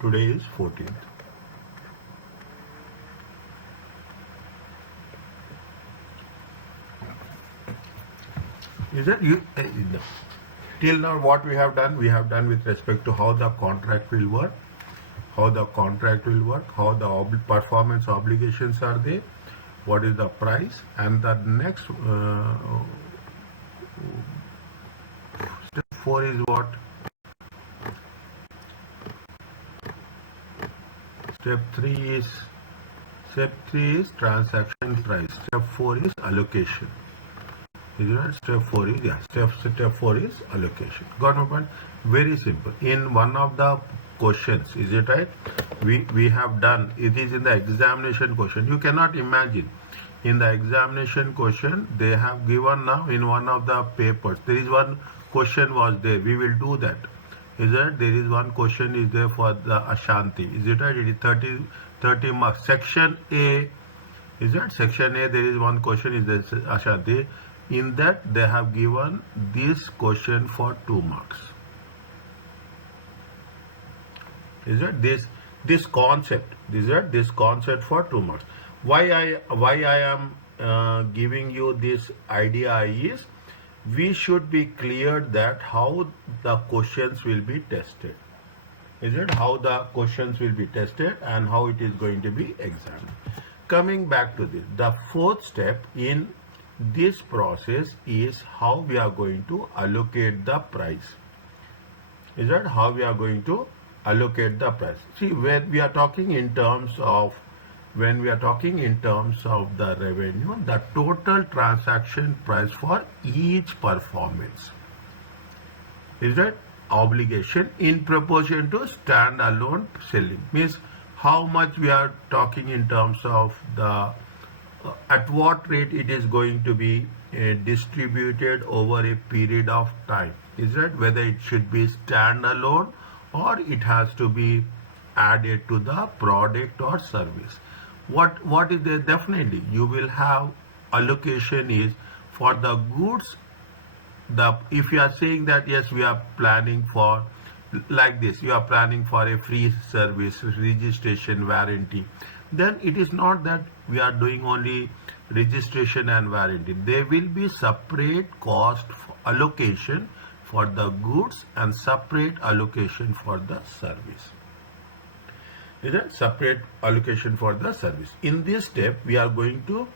Today is 14th. Is that you? No. Till now, what we have done with respect to how the contract will work, how the performance obligations are there, what is the price, and the next step 4 is what? Step 3 is transaction price. Step 4 is allocation. Is it right? Step 4 is Step 4 is allocation. Got my point? Very simple. In one of the questions, is it right? We have done. It is in the examination question. You cannot imagine. In the examination question, they have given now in one of the papers. There is one question was there. We will do that. Is that there is one question is there for the Ashanti? Is it right? It is 30 marks. Section A. Is that section A? There is one question is there Ashanti. In that they have given this question for 2 marks. Is that this concept? Is that this concept for 2 marks? Why I am giving you this idea is we should be clear that how the questions will be tested. Is it how the questions will be tested and how it is going to be examined? Coming back to this, the 4th step in this process is how we are going to allocate the price. Is that how we are going to allocate the price? See, when we are talking in terms of the revenue, the total transaction price for each performance is that obligation in proportion to standalone selling. Means how much we are talking in terms of the at what rate it is going to be distributed over a period of time. Is that whether it should be standalone or it has to be added to the product or service. What is there? Definitely you will have allocation is for the goods. If you are saying that yes, we are planning for like this, you are planning for a free service, registration, warranty, then it is not that we are doing only registration and warranty. There will be separate cost allocation for the goods and separate allocation for the service. Is that separate allocation for the service? In this step, we are going to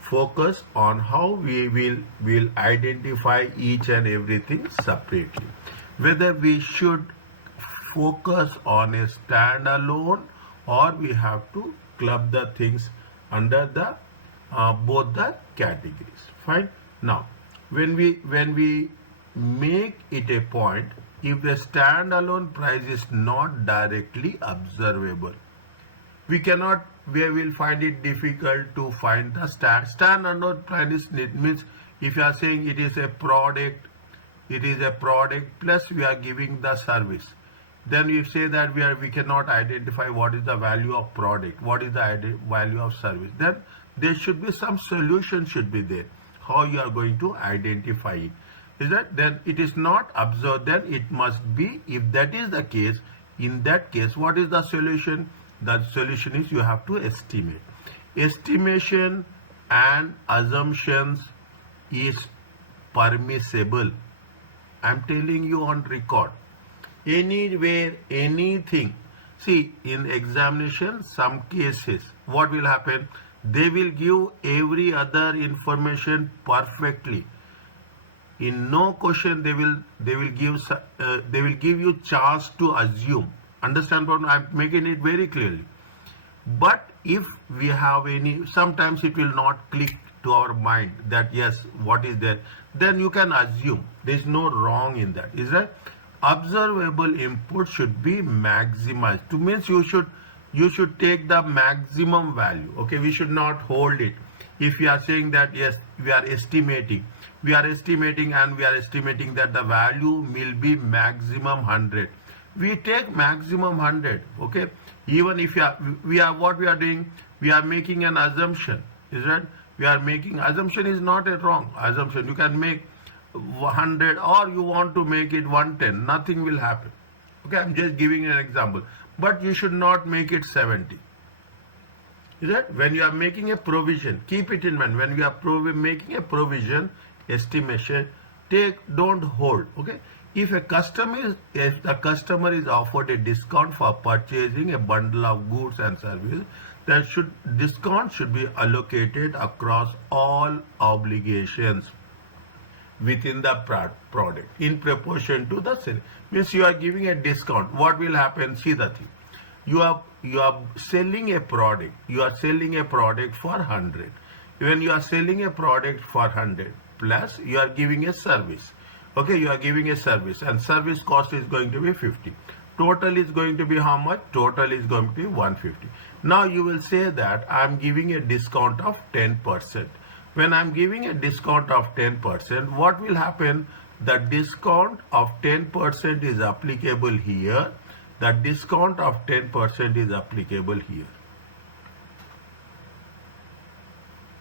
focus on how we will identify each and everything separately. Whether we should focus on a standalone or we have to club the things under the both the categories. Fine. Now, when we make it a point, if the standalone price is not directly observable, we will find it difficult to find the standalone price. Means if you are saying it is a product plus we are giving the service, then we say that we cannot identify what is the value of product, what is the value of service. Then there should be some solution should be there. How you are going to identify it? Is that then it is not observed, then it must be. If that is the case, in that case, what is the solution? The solution is you have to estimate. Estimation and assumptions is permissible. I am telling you on record. Anywhere, anything. See, in examination, some cases, what will happen? They will give every other information perfectly. In no question they will give you chance to assume. Understand what I'm making it very clearly. But if we have any, sometimes it will not click to our mind that yes, what is there? Then you can assume. There is no wrong in that. Is that observable input should be maximized? To means you should take the maximum value. Okay, we should not hold it. If we are saying that yes, we are estimating that the value will be maximum 100, we take maximum 100. Okay, even if we are doing, we are making an assumption. Is that we are making assumption is not a wrong assumption. You can make 100 or you want to make it 110, nothing will happen. Okay, I'm just giving an example. but you should not make it 70. Is that when you are making a provision, keep it in mind, when you are making a provision estimation, don't hold. Okay, if the customer is offered a discount for purchasing a bundle of goods and services, then discount should be allocated across all obligations within the product in proportion to the sale. Means you are giving a discount. What will happen? See the thing. You are selling a product. You are selling a product for 100. When you are selling a product for 100 plus, you are giving a service. Okay, you are giving a service, and service cost is going to be 50. Total is going to be how much? Total is going to be 150. Now you will say that I am giving a discount of 10%. When I am giving a discount of 10%, what will happen? The discount of 10% is applicable here. The discount of 10% is applicable here.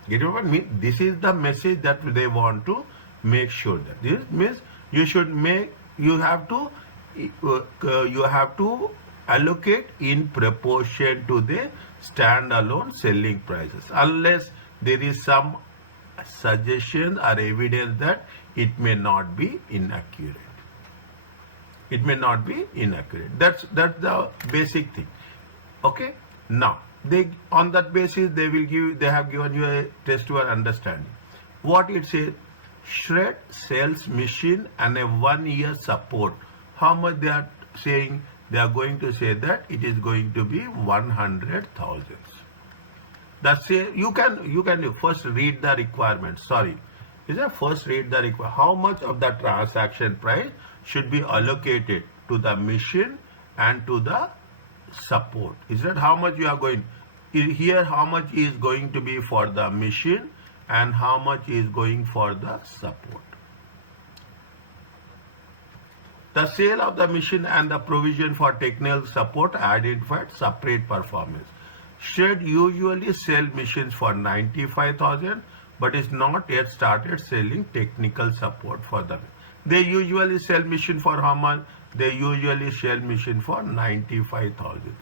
Get what I mean? This is the message that they want to make sure that. This means you have to allocate in proportion to the standalone selling prices, unless there is some suggestion or evidence that it may not be inaccurate. It may not be inaccurate. That's the basic thing. Okay. Now on that basis they have given you a test to understanding. What it says: shred, sales machine, and a 1 year support. How much they are saying? They are going to say that it is going to be 100,000. That's it. You can first read the requirement. Sorry, first read the requirement. How much of the transaction price should be allocated to the machine and to the support? Is that how much you are going here? How much is going to be for the machine and how much is going for the support? The sale of the machine and the provision for technical support identified separate performance. Should usually sell machines for 95,000, but is not yet started selling technical support for them. They usually sell machine for how much? They usually sell machine for 95,000.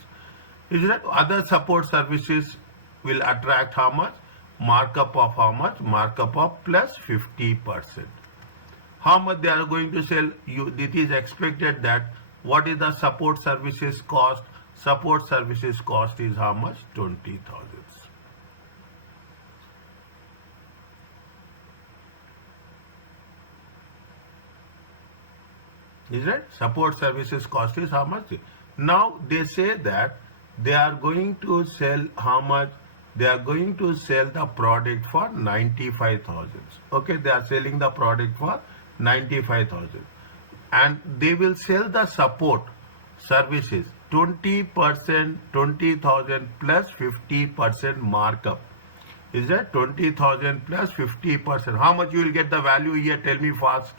Is that other support services will attract how much? Markup of how much? Markup of plus 50%. How much they are going to sell? It is expected that what is the support services cost? Support services cost is how much? 20,000. Is it? Support services cost is how much? Now they say that they are going to sell how much? They are going to sell the product for 95,000. Okay, they are selling the product for 95,000, and they will sell the support services 20%, 20,000 plus 50% markup. Is that 20,000 plus 50%? How much you will get the value here? Tell me fast.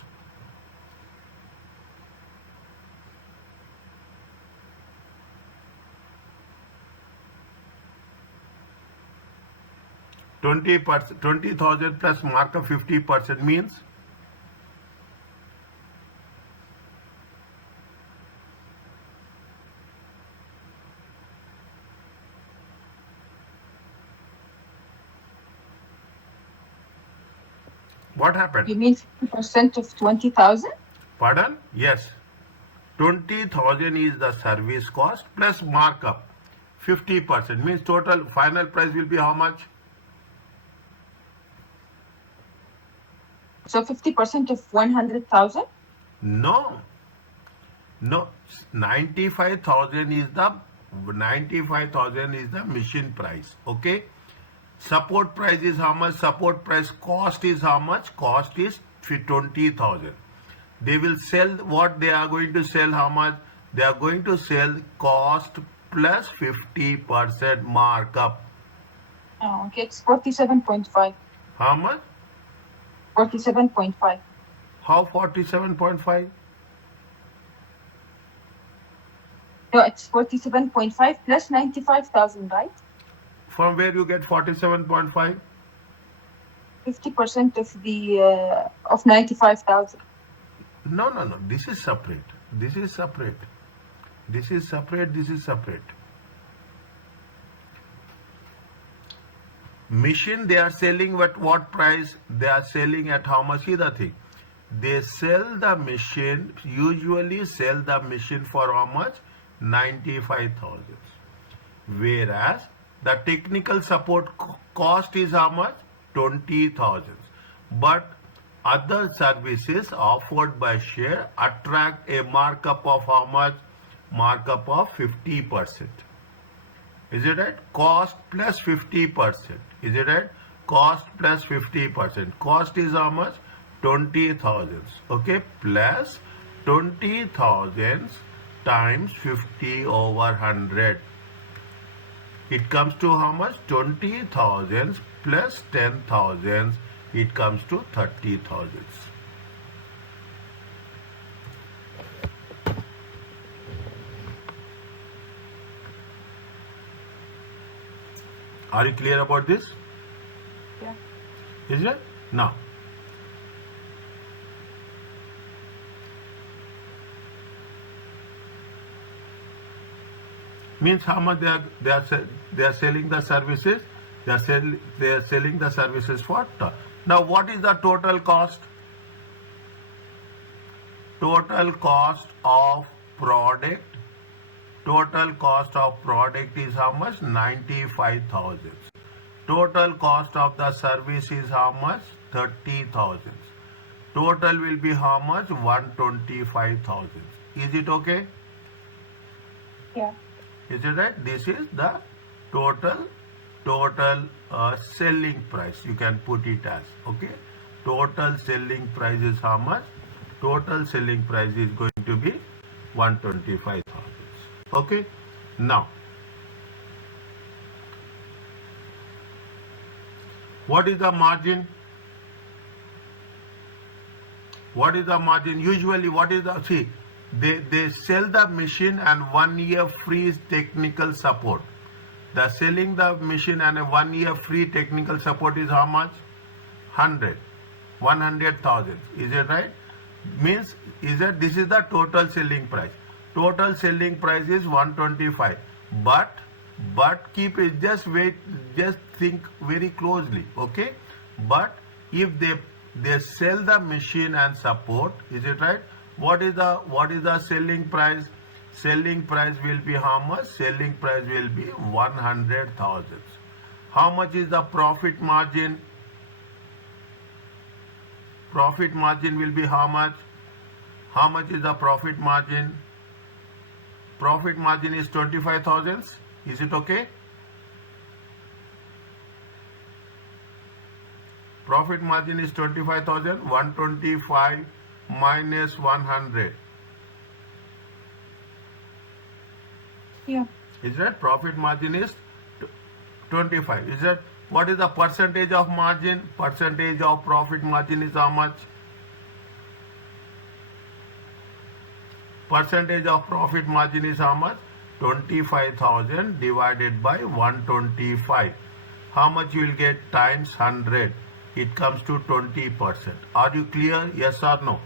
%, 20,000 plus markup 50% means what happened? You mean 50% of 20,000? Pardon? Yes. 20,000 is the service cost plus markup 50% means total final price will be how much? So 50% of 100,000? No. 95,000 is the machine price. Okay. Support price is how much? Support price cost is how much? Cost is 20,000. They will sell what they are going to sell how much? They are going to sell cost plus 50% markup. Oh, okay, it's 47.5. How much? 47.5. How 47.5? No, it's 47.5 plus 95,000, right? From where you get 47.5? 50% of the of 95,000. No. This is separate. This is separate, this is separate. Machine they are selling at what price? They are selling at how much is the thing? They sell the machine, usually sell the machine for how much? 95,000. Whereas the technical support cost is how much? 20,000. But other services offered by share attract a markup of how much? Markup of 50%. Is it right? Cost plus 50%. Is it right? Cost plus 50%. Cost is how much? 20,000. Okay, plus 20,000 times 50 over 100. It comes to how much? 20,000 plus 10,000. It comes to 30,000. Are you clear about this? Yeah. Is it? Now, means how much they are selling the services. They are selling the services for. Now, what is the total cost? Total cost of product. Total cost of product is how much? 95,000. Total cost of the service is how much? 30,000. Total will be how much? 125,000. Is it okay? Yeah. Is it right? This is the total selling price. You can put it as, okay. Total selling price is how much? Total selling price is going to be 125,000. Okay. Now, what is the margin? What is the margin? Usually, what is the, see, they sell the machine and 1 year free technical support. The selling the machine and a 1 year free technical support is how much? 100,000. Is it right? Means, is that this is the total selling price. Total selling price is 125. But keep it, just wait, just think very closely, okay? But if they sell the machine and support, is it right? What is the selling price? Selling price will be how much? Selling price will be 100,000. How much is the profit margin? Profit margin will be how much? How much is the profit margin? Profit margin is 25,000. Is it okay? Profit margin is 25,000. 125 minus 100. Yeah. Is that profit margin is 25? Is that what is the percentage of margin? Percentage of profit margin is how much? Percentage of profit margin is how much? 25,000 divided by 125. How much you will get times 100? It comes to 20%. Are you clear? Yes or no?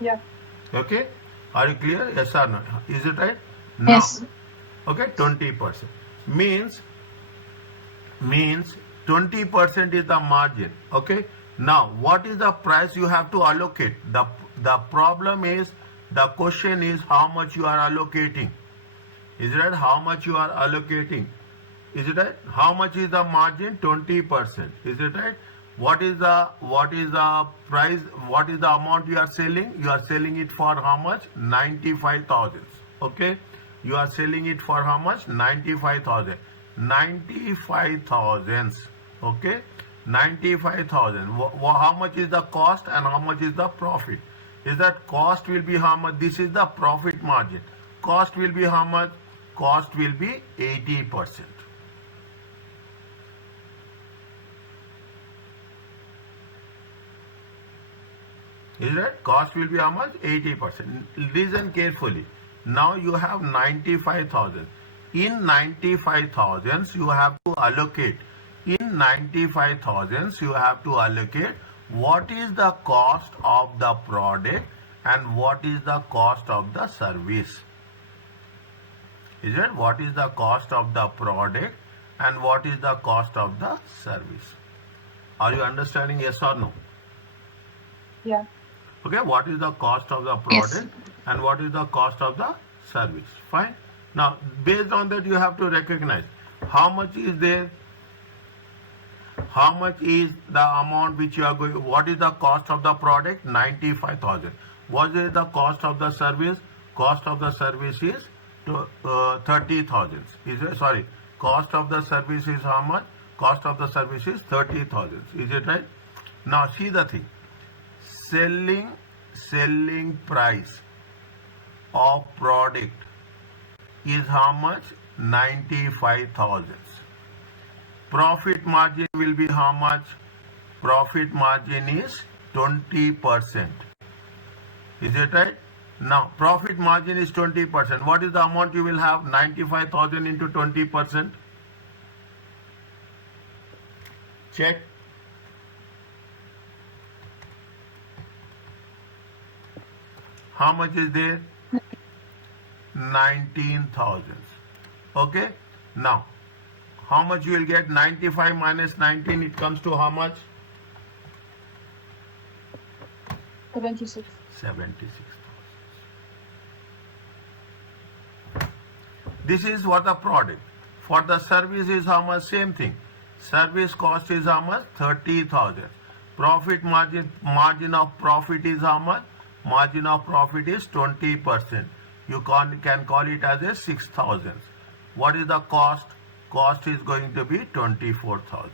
Yeah. Okay. Are you clear? Yes or no? Is it right? No. Yes. Okay, 20%. Means 20% is the margin. Okay. Now, what is the price you have to allocate? The problem is, the question is how much you are allocating. Is it right? How much you are allocating? Is it right? How much is the margin? 20%. Is it right? What is the price? What is the amount you are selling? You are selling it for how much? 95,000. Okay. You are selling it for how much? 95,000. 95,000. Okay. 95,000. How much is the cost and how much is the profit? Is that cost will be how much? This is the profit margin. Cost will be how much? Cost will be 80%. Is that cost will be how much? 80%. Listen carefully. Now you have 95,000. In 95,000 you have to allocate. In 95,000 you have to allocate what is the cost of the product and what is the cost of the service. Is it? What is the cost of the product and what is the cost of the service? Are you understanding, yes or no? Yeah. Okay, what is the cost of the product and what is the cost of the service? Fine. Now, based on that, you have to recognize how much is there, how much is the amount which you are going, what is the cost of the product? 95,000. What is the cost of the service? Cost of the service is 30,000. Is it? Sorry, cost of the service is how much? Cost of the service is 30,000. Is it right? Now, see the thing. Selling price of product is how much? 95,000. Profit margin will be how much? Profit margin is 20%. Is it right? Now, profit margin is 20%. What is the amount you will have? 95,000 into 20%. Check. How much is there? 19,000. Okay. Now, how much you will get? 95 minus 19, it comes to how much? 76. 76,000. This is what the product. For the service is how much? Same thing. Service cost is how much? 30,000. Profit margin of profit is how much? Margin of profit is 20%. You can call it as a 6,000. What is the cost? Cost is going to be 24,000.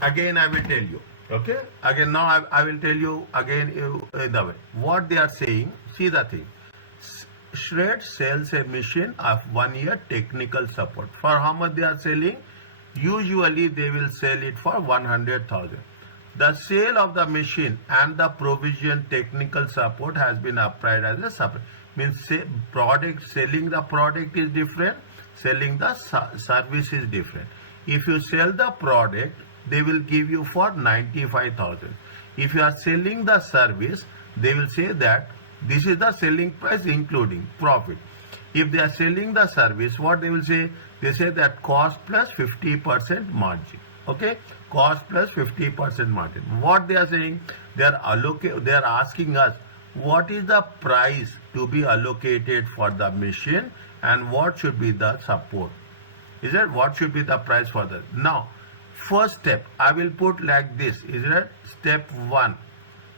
Again, I will tell you. Okay. Again, now I will tell you again the way. What they are saying. See the thing. Shred sells a machine of 1 year technical support. For how much they are selling? Usually they will sell it for 100,000. The sale of the machine and the provision technical support has been applied as a separate. Means selling the product is different, selling the service is different. If you sell the product, they will give you for 95,000. If you are selling the service, they will say that this is the selling price including profit. If they are selling the service, what they will say? They say that cost plus 50% margin. Okay, cost plus 50% margin. What they are saying? They are asking us what is the price to be allocated for the machine and what should be the support. Is that what should be the price for that? Now, first step I will put like this. Is that step 1?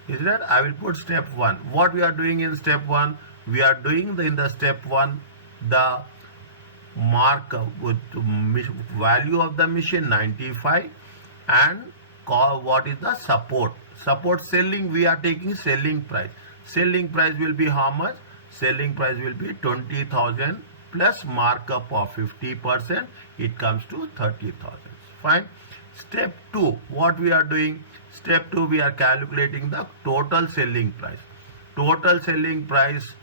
Is that I will put step 1. What we are doing in step 1? We are doing in the step 1 the markup with value of the machine 95 and what is the support. Support selling, we are taking selling price. Selling price will be how much? Selling price will be 20,000 plus markup of 50%. It comes to 30,000. Fine. Step 2, what we are doing? Step 2, we are calculating the total selling price. Total selling price,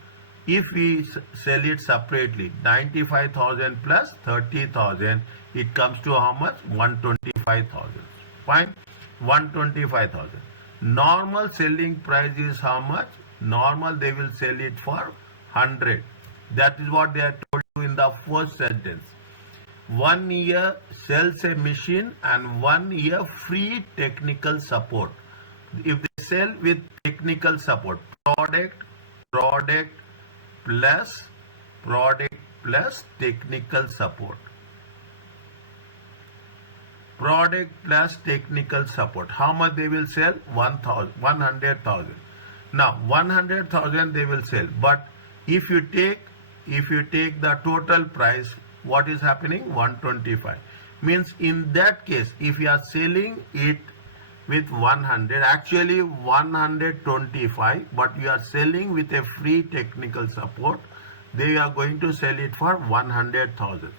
if we sell it separately, 95,000 plus 30,000, it comes to how much? 125,000. Fine. 125,000. Normal selling price is how much? Normal they will sell it for 100. That is what they are told you in the first sentence. 1 year sells a machine and 1 year free technical support. If they sell with technical support, product plus technical support. Product plus technical support. How much they will sell? 100,000. Now 100,000 they will sell. But if you take the total price, what is happening? 125. Means in that case, if you are selling it with 100, actually 125, but you are selling with a free technical support, they are going to sell it for 100,000.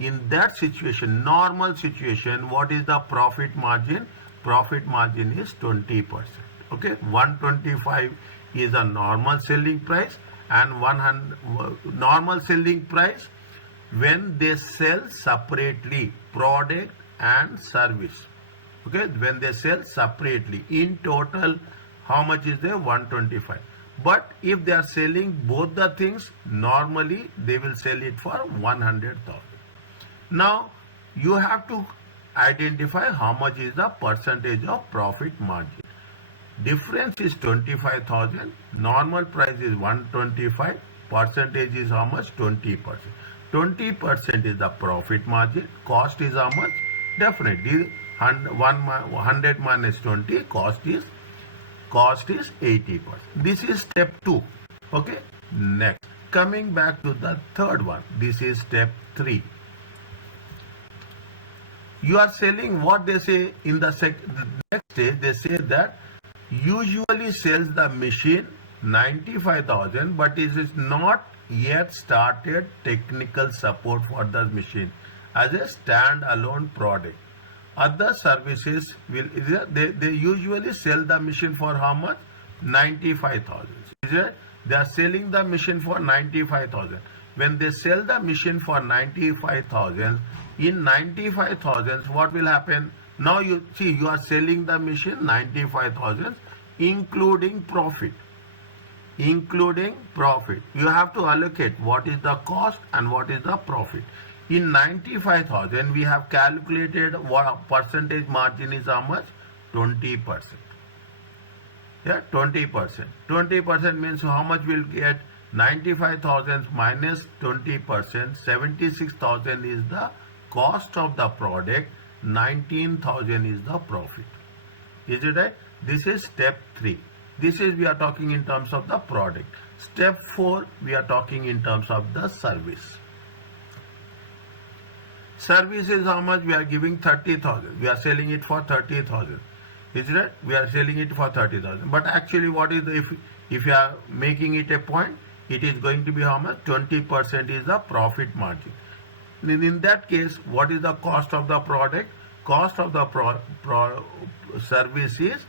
In that situation, normal situation, what is the profit margin? Profit margin is 20%. Okay, 125 is a normal selling price, and 100 normal selling price when they sell separately product and service. Okay, when they sell separately, in total how much is there? 125. But if they are selling both the things, normally they will sell it for 100,000. Now you have to identify how much is the percentage of profit margin. Difference is 25,000. Normal price is 125. Percentage is how much? 20%. 20% is the profit margin. Cost is how much? Definitely 100 minus 20. Cost is 80%. This is step 2. Okay. Next, coming back to the third one. This is step 3. You are selling what they say in the next stage. They say that usually sells the machine 95,000, but it is not yet started technical support for the machine as a stand-alone product. Other services will they usually sell the machine for how much? 95,000. Is it? They are selling the machine for 95,000. When they sell the machine for 95,000, in 95,000 what will happen? Now you see, you are selling the machine 95,000 including profit. Including profit, you have to allocate what is the cost and what is the profit. In 95,000 we have calculated what percentage margin is how much? 20%. Yeah, 20%. 20% means how much we'll get? 95,000 minus 20%. 76,000 is the cost of the product. 19,000 is the profit. Is it right? This is step 3. This is we are talking in terms of the product. Step 4, we are talking in terms of the service. Service is how much? We are giving 30,000. We are selling it for 30,000. Is it right? We are selling it for 30,000. But actually, what is the, if you are making it a point, it is going to be how much? 20% is the profit margin. In that case, what is the cost of the product? Cost of the service is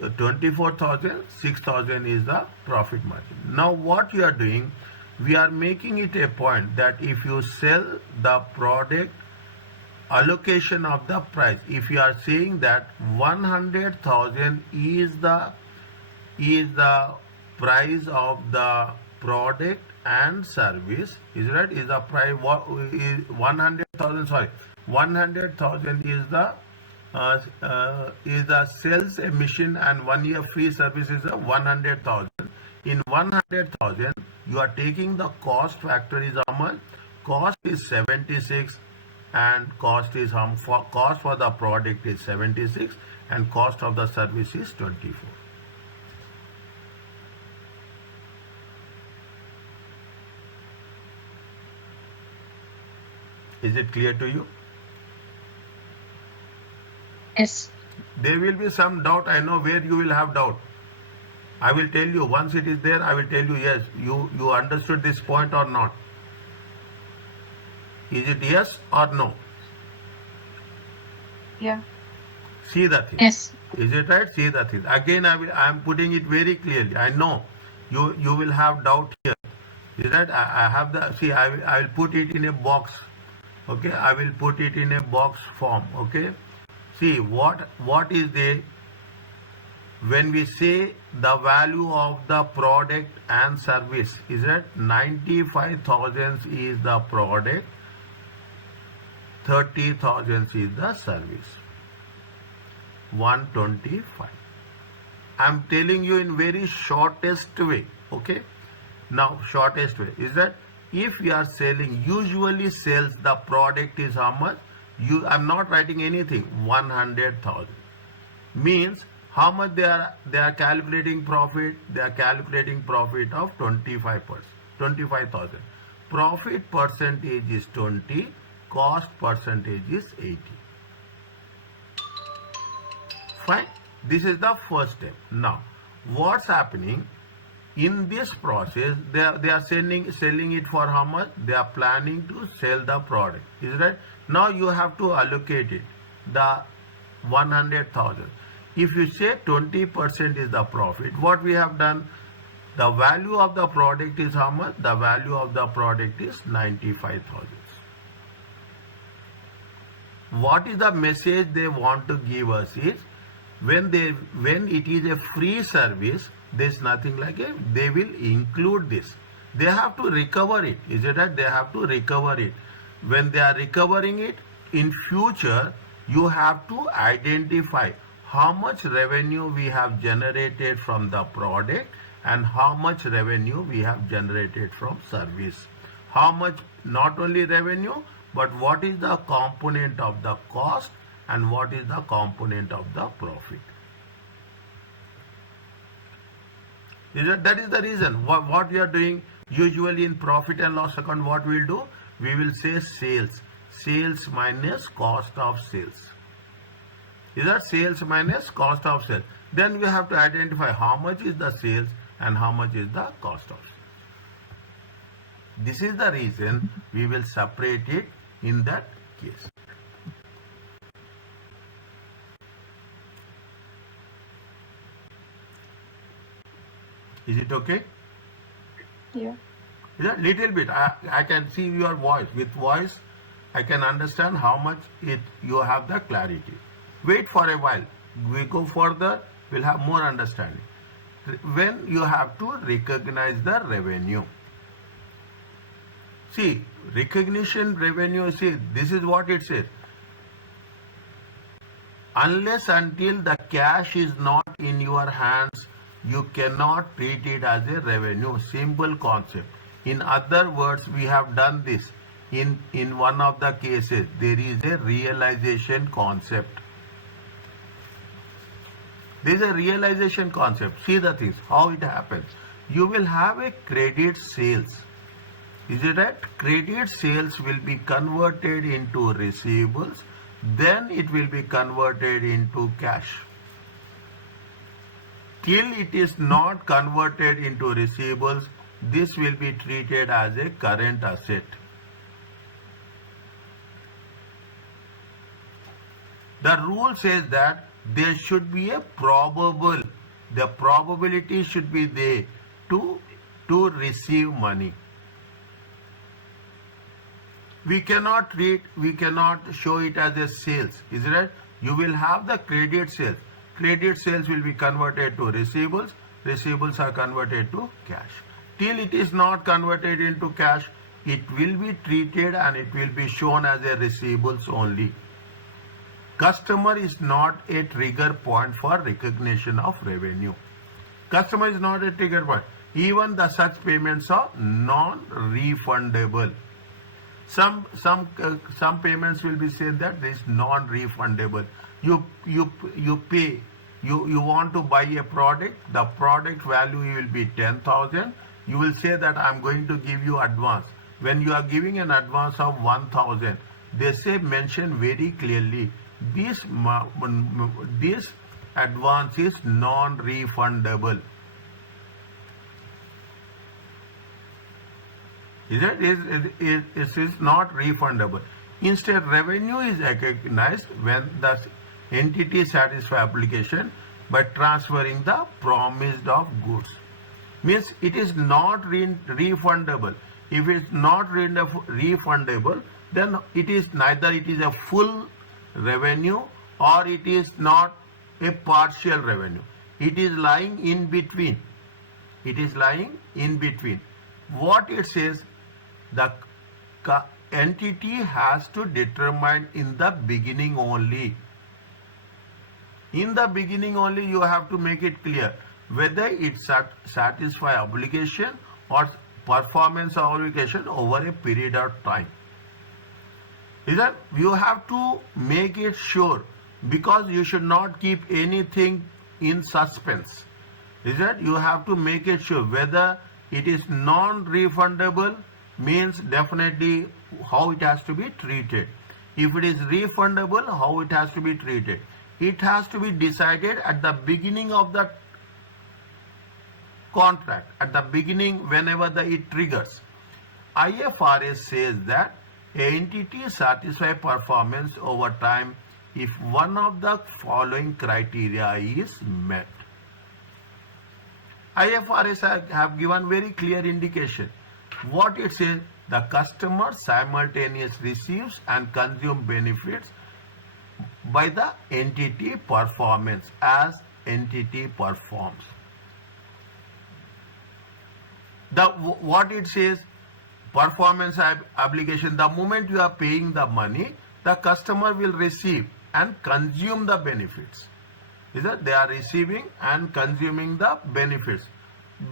24,000. 6,000 is the profit margin. Now what you are doing, we are making it a point that if you sell the product, allocation of the price, if you are saying that 100,000 is the price of the product and service, is right? Is the price, what is 100,000? Sorry, 100,000 is the sales a machine, and 1 year free service is a 100,000. In 100,000 you are taking the cost factor is how much? Cost is 76, and cost is cost for the product is 76, and cost of the service is 24. Is it clear to you? Yes. There will be some doubt. I know where you will have doubt. I will tell you once it is there. I will tell you, yes, you understood this point or not. Is it yes or no? Yeah. See the thing. Yes. Is it right? See the thing. Again, I am putting it very clearly. I know you will have doubt here. Is that I have the, see, I will put it in a box. Okay, I will put it in a box form. Okay, see what is the, when we say the value of the product and service, is that 95,000 is the product, 30,000 is the service, 125. I am telling you in very shortest way. Okay, now shortest way is that if you are selling, usually sells the product is how much? I'm not writing anything. 100,000 means how much they are calculating profit. They are calculating profit of 25%, 25,000. Profit percentage is 20. Cost percentage is 80. Fine. This is the first step. Now, what's happening? In this process, they are selling it for how much? They are planning to sell the product. Is right? Now you have to allocate it, the 100,000. If you say 20% is the profit, what we have done, the value of the product is how much? The value of the product is 95,000. What is the message they want to give us is, when it is a free service, there's nothing like it, they will include this. They have to recover it. Is it that they have to recover it? When they are recovering it, in future, you have to identify how much revenue we have generated from the product and how much revenue we have generated from service. How much, not only revenue, but what is the component of the cost and what is the component of the profit. That is the reason. What we are doing usually in profit and loss account, what we will do? We will say sales. Sales minus cost of sales. Is that sales minus cost of sales? Then we have to identify how much is the sales and how much is the cost of sales. This is the reason we will separate it in that case. Is it okay? Yeah. Yeah, little bit. I can see your voice. With voice, I can understand how much you have the clarity. Wait for a while. We go further, we'll have more understanding. When you have to recognize the revenue. See, recognition revenue, see, this is what it says. Unless until the cash is not in your hands, you cannot treat it as a revenue. Simple concept. In other words, we have done this. In one of the cases, there is a realization concept. There is a realization concept. See the things, how it happens. You will have a credit sales. Is it right? Credit sales will be converted into receivables. Then it will be converted into cash. Till it is not converted into receivables, this will be treated as a current asset. The rule says that there should be a probable, the probability should be there to receive money. We cannot show it as a sales, is it right? You will have the credit sales. Credit sales will be converted to receivables. Receivables are converted to cash. Till it is not converted into cash, it will be treated and it will be shown as a receivables only. Customer is not a trigger point for recognition of revenue. Customer is not a trigger point. Even the such payments are non-refundable. Some payments will be said that this is non-refundable. You pay. You want to buy a product. The product value will be 10,000. You will say that I am going to give you advance. When you are giving an advance of 1,000, they say mention very clearly this advance is non-refundable. It is not refundable. Instead, revenue is recognized when the entity satisfies application by transferring the promised of goods. Means it is not refundable. If it is not refundable, then it is neither it is a full revenue or it is not a partial revenue. It is lying in between. It is lying in between. What it says, the entity has to determine in the beginning only. In the beginning only, you have to make it clear whether it satisfies obligation or performance obligation over a period of time. Is that you have to make it sure, because you should not keep anything in suspense. Is that you have to make it sure whether it is non-refundable, means definitely how it has to be treated. If it is refundable, how it has to be treated. It has to be decided at the beginning of the contract, at the beginning whenever it triggers. IFRS says that an entity satisfies performance over time if one of the following criteria is met. IFRS have given very clear indication. What it says, the customer simultaneously receives and consumes benefits by the entity performance as entity performs. What it says, performance obligation, the moment you are paying the money, the customer will receive and consume the benefits. Is that they are receiving and consuming the benefits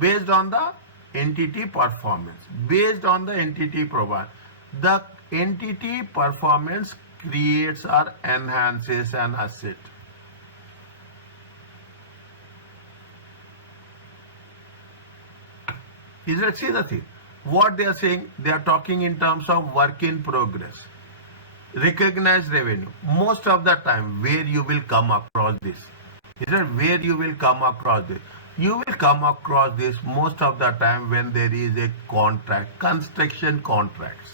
based on the entity performance, based on the entity provide. The entity performance creates or enhances an asset. Is that, see the thing? What they are saying, they are talking in terms of work in progress. Recognized revenue. Most of the time, where you will come across this. Is that where you will come across this? You will come across this most of the time when there is a contract, construction contracts.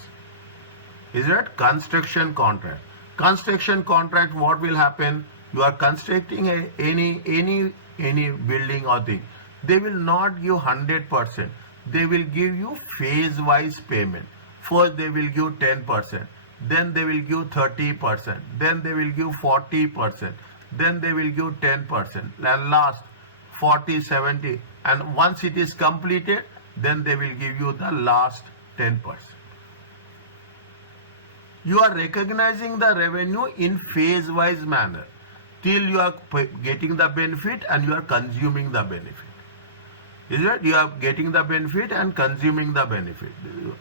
Is that construction contract? Construction contract, what will happen? You are constructing any building or thing. They will not give 100%. They will give you phase-wise payment. First they will give 10%, then they will give 30%, then they will give 40%, then they will give 10%, and last 40, 70, and once it is completed, then they will give you the last 10%. You are recognizing the revenue in phase-wise manner till you are getting the benefit and you are consuming the benefit. Is it? You are getting the benefit and consuming the benefit.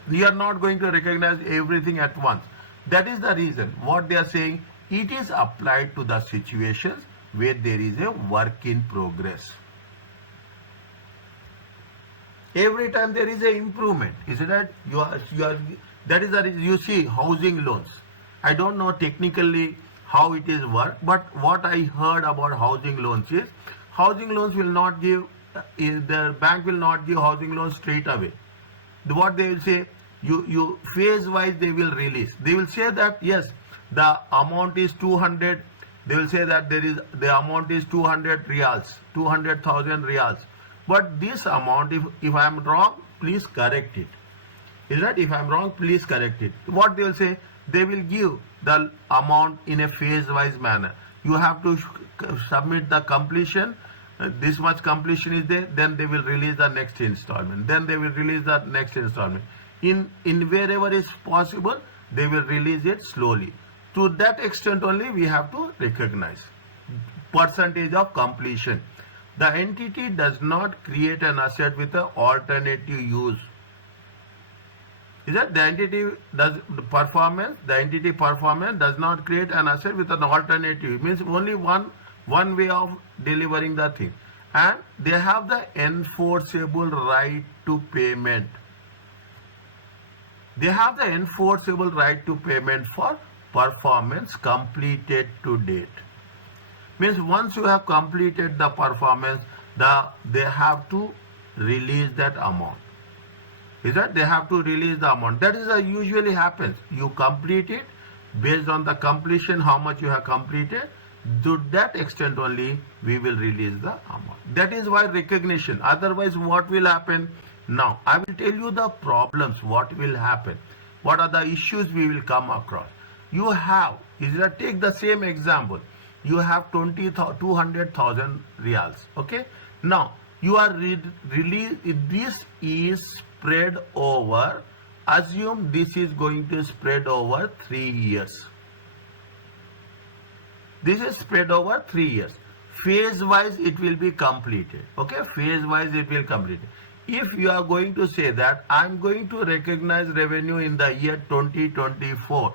You are not going to recognize everything at once. That is the reason what they are saying, it is applied to the situations where there is a work in progress. Every time there is an improvement. Is it that you are that is the reason you see housing loans. I don't know technically how it is work, but what I heard about housing loans is housing loans will not give, the bank will not give housing loans straight away. What they will say, you phase wise they will release. They will say that yes, the amount is 200. They will say that the amount is 200 reals, 200,000 reals. But this amount, if I am wrong, please correct it. Is that if I am wrong, please correct it. What they will say, they will give the amount in a phase wise manner. You have to submit the completion. This much completion is there, then they will release the next installment, then they will release the next installment. In wherever is possible, they will release it slowly. To that extent only we have to recognize percentage of completion. The entity does not create an asset with an alternative use. Is that the entity performance does not create an asset with an alternative. It means only one way of delivering the thing, and they have the enforceable right to payment. They have the enforceable right to payment for performance completed to date. Means once you have completed the performance, they have to release that amount. Is that they have to release the amount. That is usually happens. You complete it based on the completion, how much you have completed. To that extent only we will release the amount. That is why recognition. Otherwise what will happen? Now I will tell you the problems, what will happen, what are the issues we will come across. You have, take the same example, you have 200,000 reals. Okay, now you are this is spread over, assume this is going to spread over 3 years. This is spread over 3 years. Phase wise it will be completed. Okay, phase wise it will complete. If you are going to say that I am going to recognize revenue in the year 2024,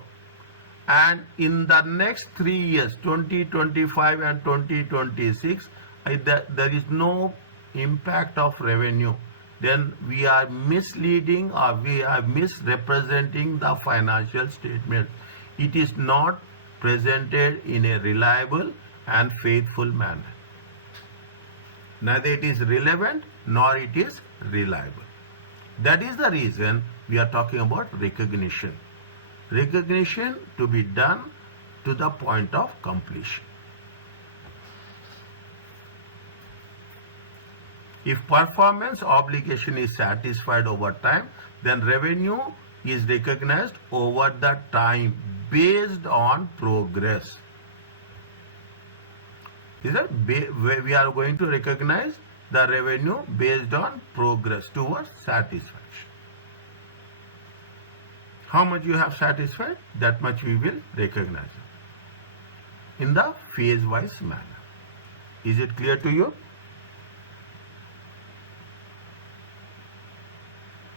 and in the next 3 years, 2025 and 2026, there is no impact of revenue, then we are misleading or we are misrepresenting the financial statement. It is not presented in a reliable and faithful manner. Neither it is relevant nor it is reliable. That is the reason we are talking about recognition. Recognition to be done to the point of completion. If performance obligation is satisfied over time, then revenue is recognized over the time based on progress. Is that we are going to recognize the revenue based on progress towards satisfaction. How much you have satisfied, that much we will recognize in the phase-wise manner. Is it clear to you?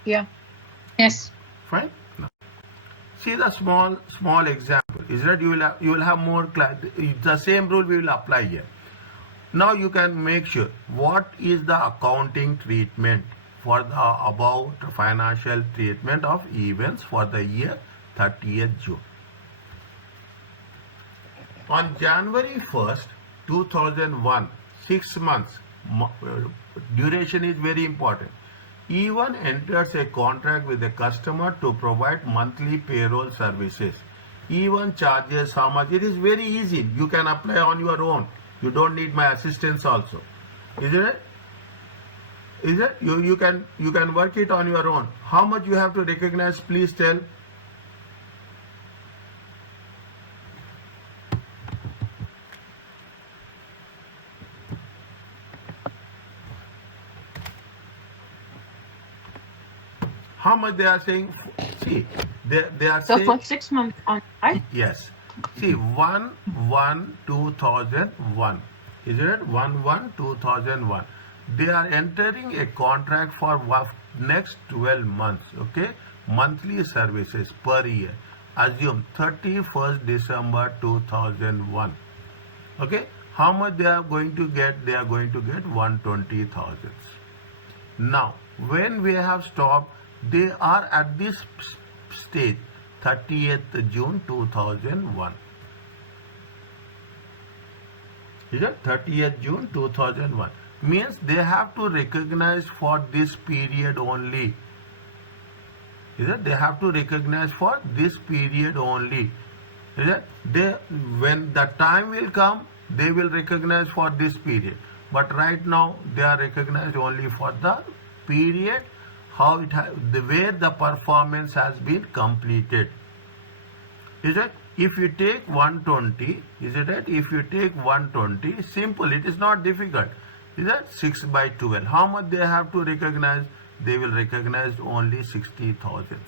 Yeah. Yes. Fine. Now, see the small example. Is that you will have more the same rule we will apply here. Now you can make sure what is the accounting treatment for the above financial treatment of events for the year 30th June. On January 1st, 2001, 6 months, duration is very important. E1 enters a contract with the customer to provide monthly payroll services. E1 charges how much? It is very easy. You can apply on your own. You don't need my assistance also. Isn't it? Is it? You can work it on your own. How much you have to recognize? Please tell. How much they are saying? See, they are So saying. for 6 months on, right? Yes. See, 1/1/2001. Is it 1/1/2001? They are entering a contract for next 12 months. Okay, monthly services per year. Assume 31st December 2001. Okay, how much they are going to get? They are going to get 120,000. Now, when we have stopped, they are at this stage, 30th June 2001. Is it 30th June 2001? Means they have to recognize for this period only. Is it? They have to recognize for this period only. Is it? When the time will come, they will recognize for this period. But right now, they are recognized only for the period where the performance has been completed. Is it? If you take 120, is it right? If you take 120, simple, it is not difficult. Is that 6/12? How much they have to recognize? They will recognize only 60,000.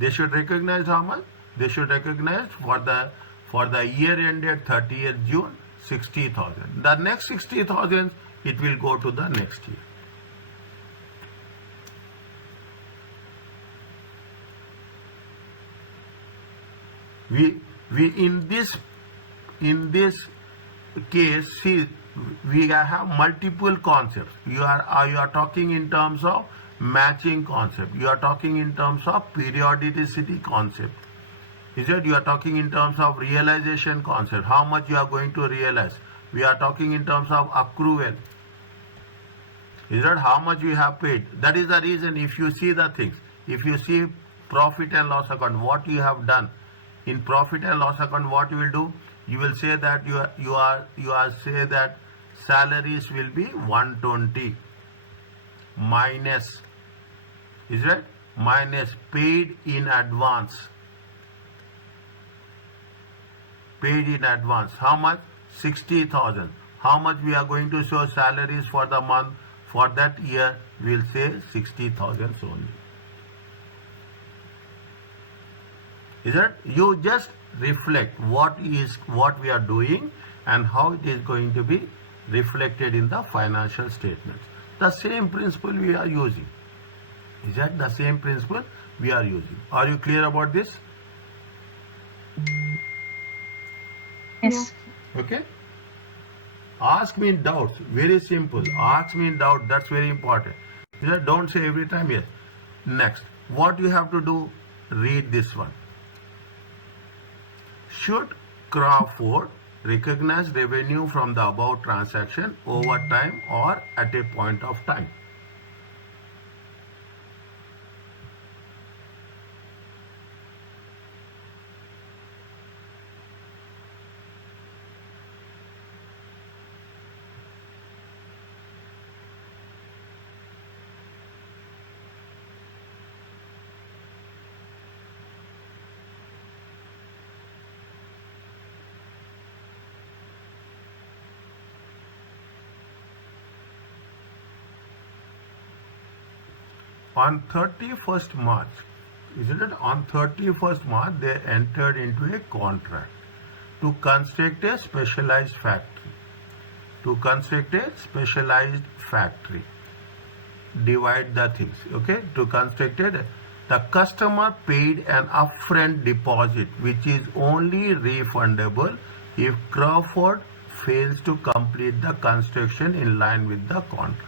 They should recognize how much? They should recognize for the year ended 30th June, 60,000. The next 60,000, it will go to the next year. We in this case, see, we have multiple concepts. You are talking in terms of matching concept. You are talking in terms of periodicity concept. Is it? You are talking in terms of realization concept. How much you are going to realize? We are talking in terms of accrual. Is that how much you have paid? That is the reason. If you see the things, if you see profit and loss account, what you have done in profit and loss account, what you will do? You will say that you are say that salaries will be 120 minus, is it? Minus paid in advance. Paid in advance. How much? 60,000. How much we are going to show salaries for the month? For that year, we will say 60,000 only. Is it? You just reflect what we are doing and how it is going to be reflected in the financial statements. The same principle we are using. Is that the same principle we are using? Are you clear about this? Yes. Okay. Ask me in doubts. Very simple. Ask me in doubt. That's very important. Don't say every time yes. Next, what you have to do? Read this one. Should Crawford recognize revenue from the above transaction over time or at a point of time? on 31st March, isn't it? On 31st March, they entered into a contract to construct a specialized factory. To construct a specialized factory. Divide the things, okay? To construct it, the customer paid an upfront deposit which is only refundable if Crawford fails to complete the construction in line with the contract.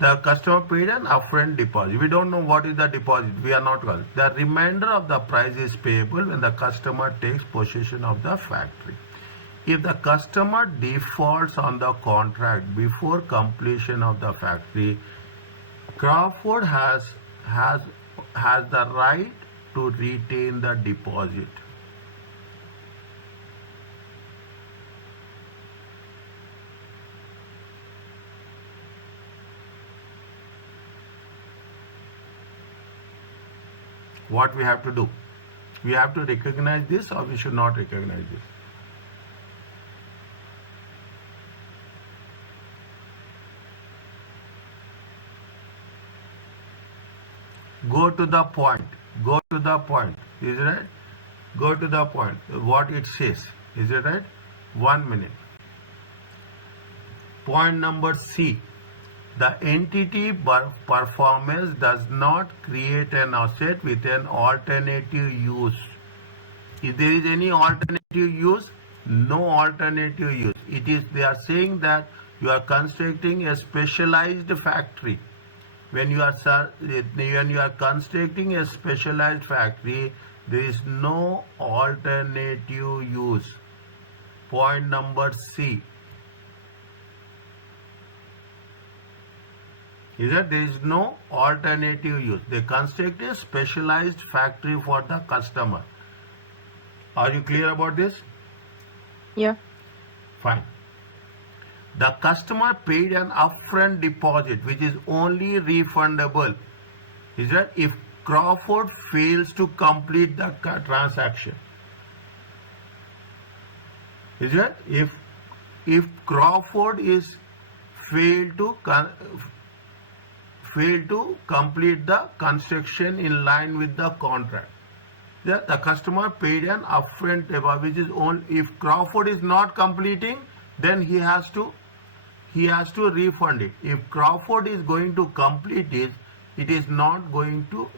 The customer paid an upfront deposit. We don't know what is the deposit. We are not called. The remainder of the price is payable when the customer takes possession of the factory. If the customer defaults on the contract before completion of the factory, Crawford has the right to retain the deposit. What we have to do? We have to recognize this, or we should not recognize this? Go to the point. Go to the point. Is it right? Go to the point. What it says. Is it right? 1 minute. Point number C. The entity performance does not create an asset with an alternative use. If there is any alternative use, no alternative use. They are saying that you are constructing a specialized factory. When you are constructing a specialized factory, there is no alternative use. Point number C. Is that there is no alternative use. They construct a specialized factory for the customer. Are you clear about this? Yeah. Fine. The customer paid an upfront deposit which is only refundable. Is that if Crawford fails to complete the transaction? Is that if Crawford is failed to complete the construction in line with the contract? Yeah, the customer paid an upfront deposit which is only if Crawford is not completing, then he has to refund it. If Crawford is going to complete it, he is not going to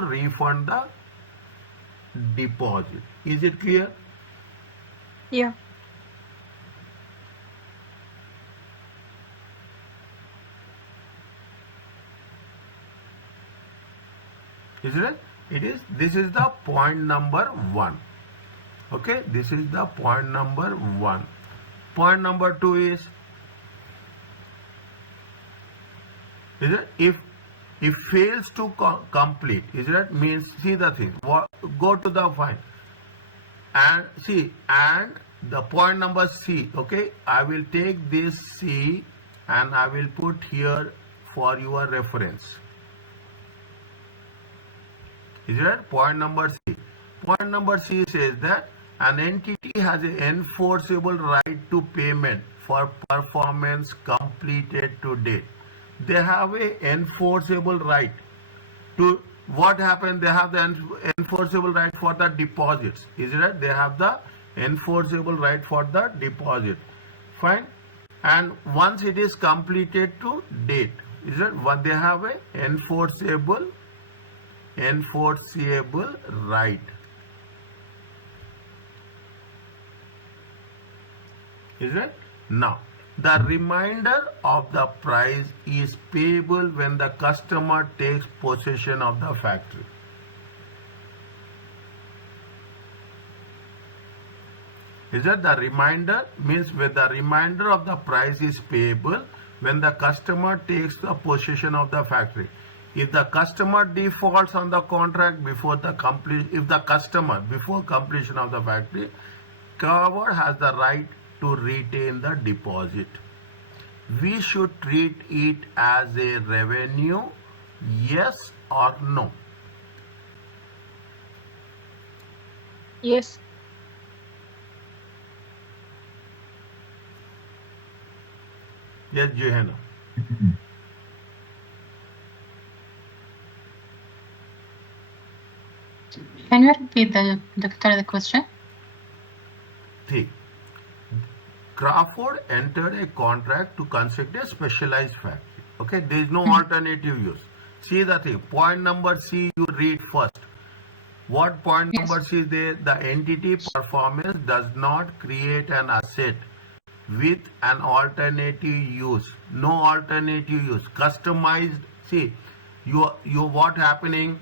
refund the deposit. Is it clear? Yeah. Is it? It is. This is the point number 1. Okay, this is the point number 1. Point number 2 is it if fails to complete, is it? Means see the thing. Go to the fine and see, and the point number C. Okay, I will take this C and I will put here for your reference. Is it? Point number C. Point number C says that an entity has an enforceable right to payment for performance completed to date. They have a enforceable right to what happened. They have the enforceable right for the deposits. Is it right? They have the enforceable right for the deposit. Fine. And once it is completed to date, is it what they have a enforceable right. Is it? Now, the remainder of the price is payable when the customer takes possession of the factory. Is that the remainder? Means when the remainder of the price is payable when the customer takes the possession of the factory. If the customer defaults on the contract before completion of the factory, Crawford has the right to retain the deposit. We should treat it as a revenue, yes or no? Yes. Yes, Johanna. Can you repeat the question? See, Crawford entered a contract to construct a specialized factory. Okay, there is no alternative use. See the thing. Point number C, you read first. What point Yes. number C is there? The entity performance does not create an asset with an alternative use. No alternative use. Customized. See, you what happening?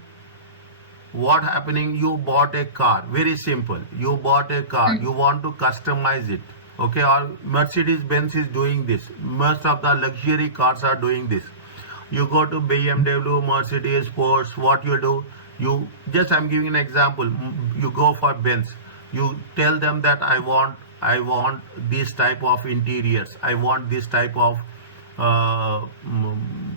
What happening? You bought a car. Very simple. You bought a car. You want to customize it. Okay, or Mercedes Benz is doing this. Most of the luxury cars are doing this. You go to BMW, Mercedes, Porsche. What you do? You just, I'm giving an example. You go for Benz. You tell them that I want this type of interiors. I want this type of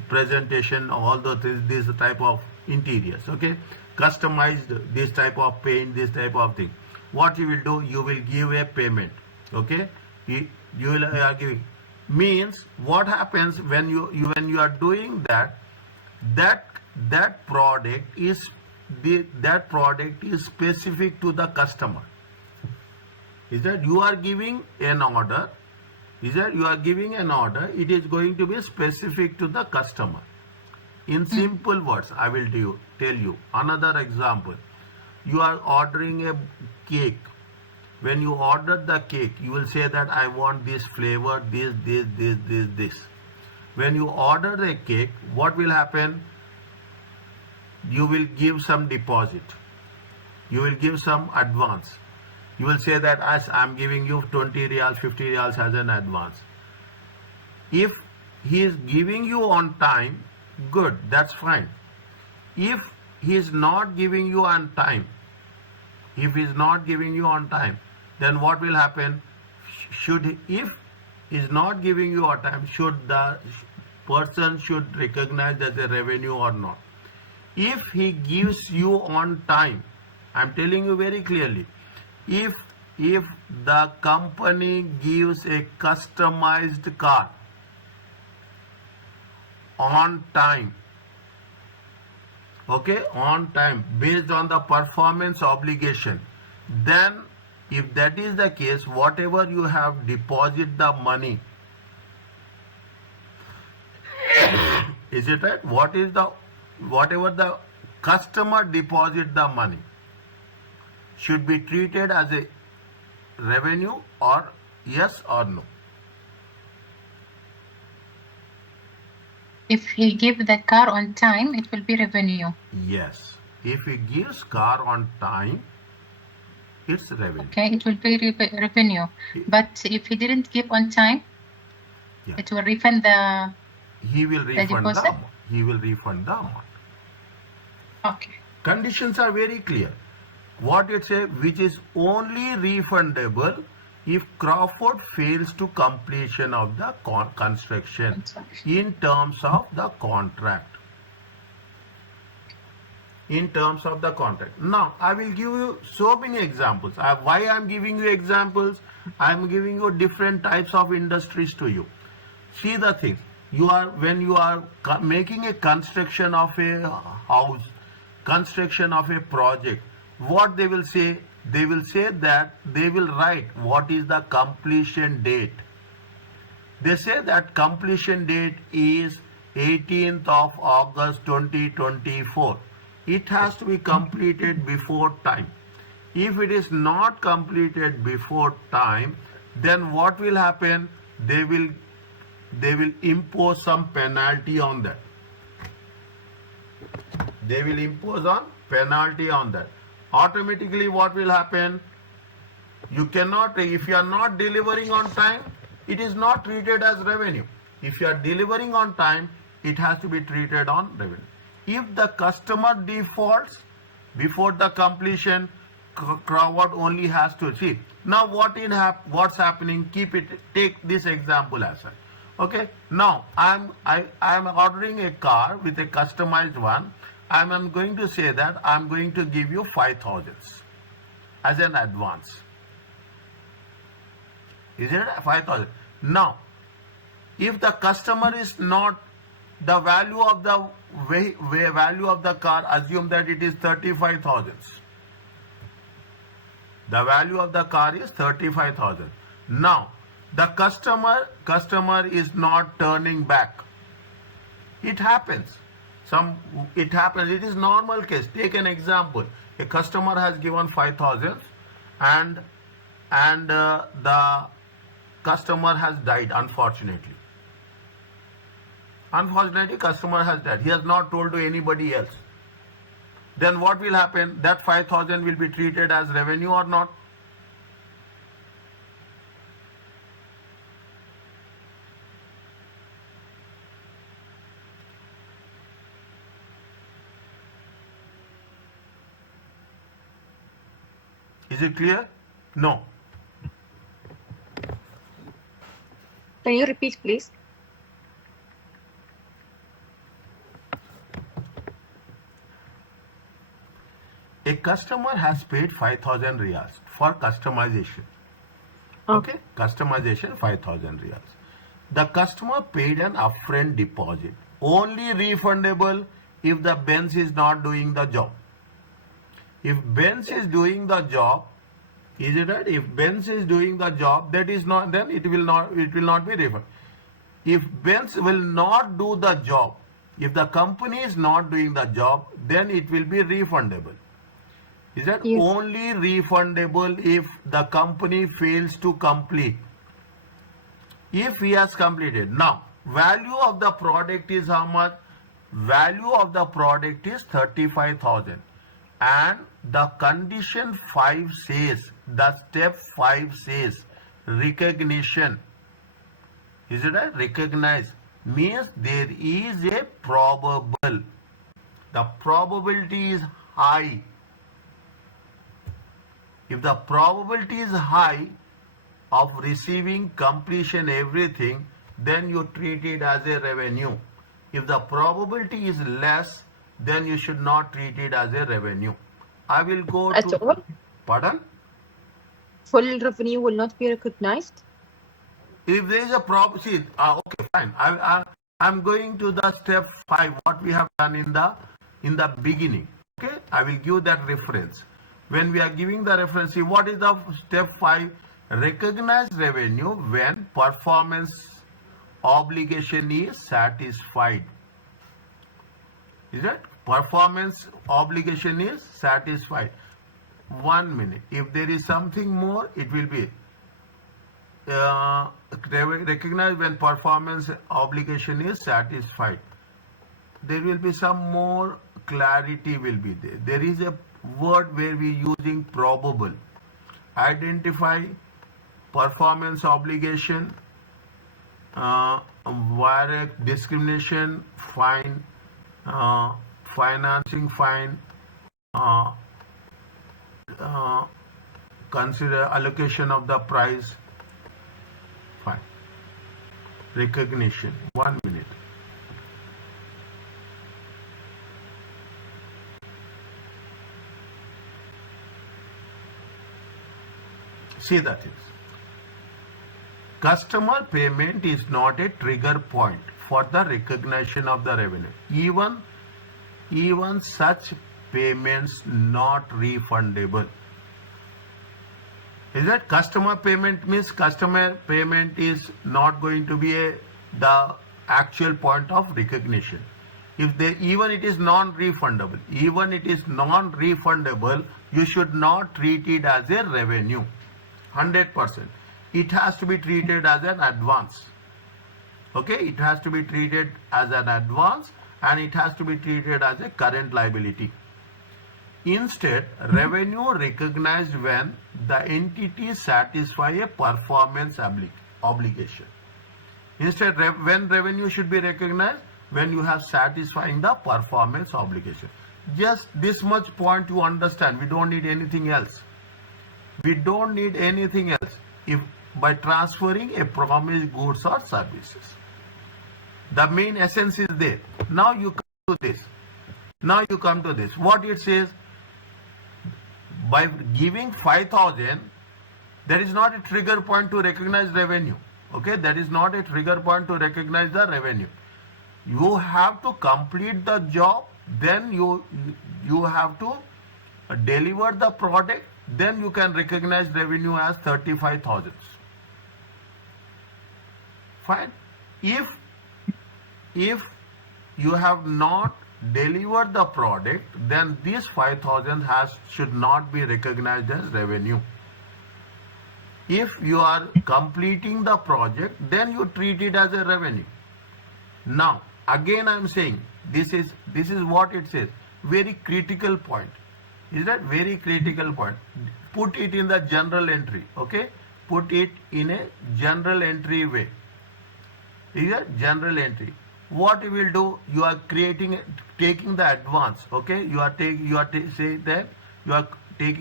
presentation. All the this type of interiors. Okay, customized, this type of paint, this type of thing. What you will do? You will give a payment. Okay, you will are giving. Means what happens when you are doing that product is that product is specific to the customer. Is that you are giving an order? Is that you are giving an order? It is going to be specific to the customer. In simple words, I will tell you another example. You are ordering a cake. When you order the cake, you will say that I want this flavor, this. When you order the cake, what will happen? You will give some deposit. You will give some advance. You will say that as I am giving you 20 riyals, 50 riyals as an advance. If he is giving you on time, good, that's fine. If he is not giving you on time, then what will happen? If he is not giving you on time, should the person should recognize as a revenue or not? If he gives you on time, I'm telling you very clearly, if the company gives a customized car on time, okay, on time, based on the performance obligation, then if that is the case, whatever you have deposit the money, is it right? Whatever the customer deposit the money should be treated as a revenue, or yes or no? If he give the car on time, it will be revenue. Yes. If he gives car on time, it's revenue. Okay, it will be revenue. But if he didn't give on time, Yeah. it will refund the. He will refund the deposit? amount. He will refund the amount. Okay. Conditions are very clear. What it says, which is only refundable if Crawford fails to completion of the construction in terms of the contract. In terms of the contract. Now, I will give you so many examples. Why I am giving you examples? I am giving you different types of industries to you. See the thing. When you are making a construction of a house, construction of a project, what they will say? They will say that they will write what is the completion date. They say that completion date is 18th of August 2024. It has to be completed before time. If it is not completed before time, then what will happen? They will impose some penalty on that. They will impose on penalty on that. Automatically what will happen? You cannot, if you are not delivering on time, it is not treated as revenue. If you are delivering on time, it has to be treated on revenue. If the customer defaults before the completion, Crawford only has to see. Now what's happening? Take this example as well. Okay. Now I'm ordering a car with a customized one. I'm going to say that I'm going to give you 5,000 as an advance. Is it 5,000? Now, if the customer is not, the value of the car, assume that it is 35,000. The value of the car is 35,000. Now, the customer is not turning back. It happens. It happens. It is normal case. Take an example. A customer has given 5,000 and the customer has died, unfortunately. Unfortunately, customer has died. He has not told to anybody else. Then what will happen? That 5,000 will be treated as revenue or not? Is it clear? No. Can you repeat, please? A customer has paid 5,000 riyals for customization. Okay, customization 5,000 riyals. The customer paid an upfront deposit, only refundable if the Benz is not doing the job. If Benz is doing the job, is it right? If Benz is doing the job, that is not, then it will not be refunded. If Benz will not do the job, if the company is not doing the job, then it will be refundable. Is that Yes. only refundable if the company fails to complete? If he has completed. Now, value of the product is how much? Value of the product is 35,000. And the condition 5 says, the step 5 says, recognition. Is it right? Recognize means there is a probable. The probability is high. If the probability is high of receiving completion everything, then you treat it as a revenue. If the probability is less, then you should not treat it as a revenue. I will go At to... all? Pardon? Full revenue will not be recognized? If there is a okay, fine. I'm going to the step 5, what we have done in the beginning. Okay, I will give that reference. When we are giving the reference, see what is the step 5? Recognize revenue when performance obligation is satisfied. Is that? Performance obligation is satisfied. 1 minute. If there is something more, it will be recognize when performance obligation is satisfied. There will be some more clarity will be there. There is a word where we using probable. Identify performance obligation, wire discrimination, fine, financing fine, consider allocation of the price, fine. Recognition, 1 minute. See that is. Customer payment is not a trigger point for the recognition of the revenue. Even such payments not refundable. Is that customer payment means customer payment is not going to be the actual point of recognition. If even it is non-refundable, you should not treat it as a revenue. 100%. It has to be treated as an advance. Okay, it has to be treated as an advance and it has to be treated as a current liability. Instead, revenue recognized when the entity satisfy a performance obligation. Instead, when revenue should be recognized? When you have satisfying the performance obligation. Just this much point you understand. We don't need anything else. We don't need anything else if by transferring a promised goods or services. The main essence is there. Now you come to this. What it says, by giving 5,000, that is not a trigger point to recognize revenue. Okay, that is not a trigger point to recognize the revenue. You have to complete the job, then you have to deliver the product, then you can recognize revenue as 35,000. Fine. If you have not delivered the product, then this 5,000 should not be recognized as revenue. If you are completing the project, then you treat it as a revenue. Now, again I am saying, this is what it says. Very critical point. Is that very critical point? Put it in the journal entry, okay? Put it in a journal entry way. Is a journal entry. What you will do? You are taking the advance, okay? You are taking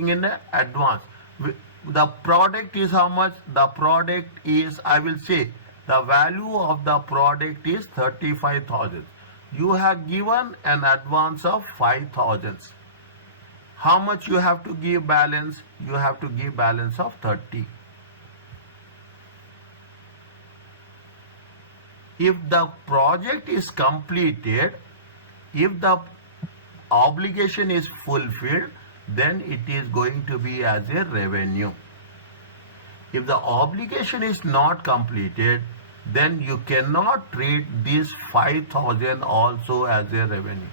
in the advance. The product is how much? The product is, I will say, the value of the product is 35,000. You have given an advance of 5,000. How much you have to give balance? You have to give balance of 30. If the project is completed, if the obligation is fulfilled, then it is going to be as a revenue. If the obligation is not completed, then you cannot treat this 5,000 also as a revenue.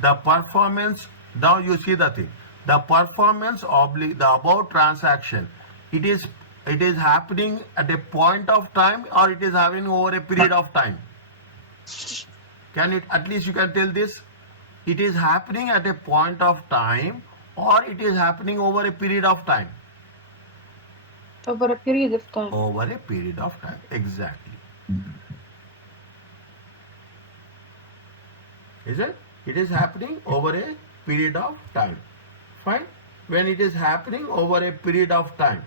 The performance, now you see the thing. The performance the above transaction, it is happening at a point of time, or it is happening over a period of time? Can it, at least you can tell this? It is happening at a point of time, or it is happening over a period of time? Over a period of time. Over a period of time, exactly. Is it? It is happening over a period of time. Fine. When it is happening over a period of time,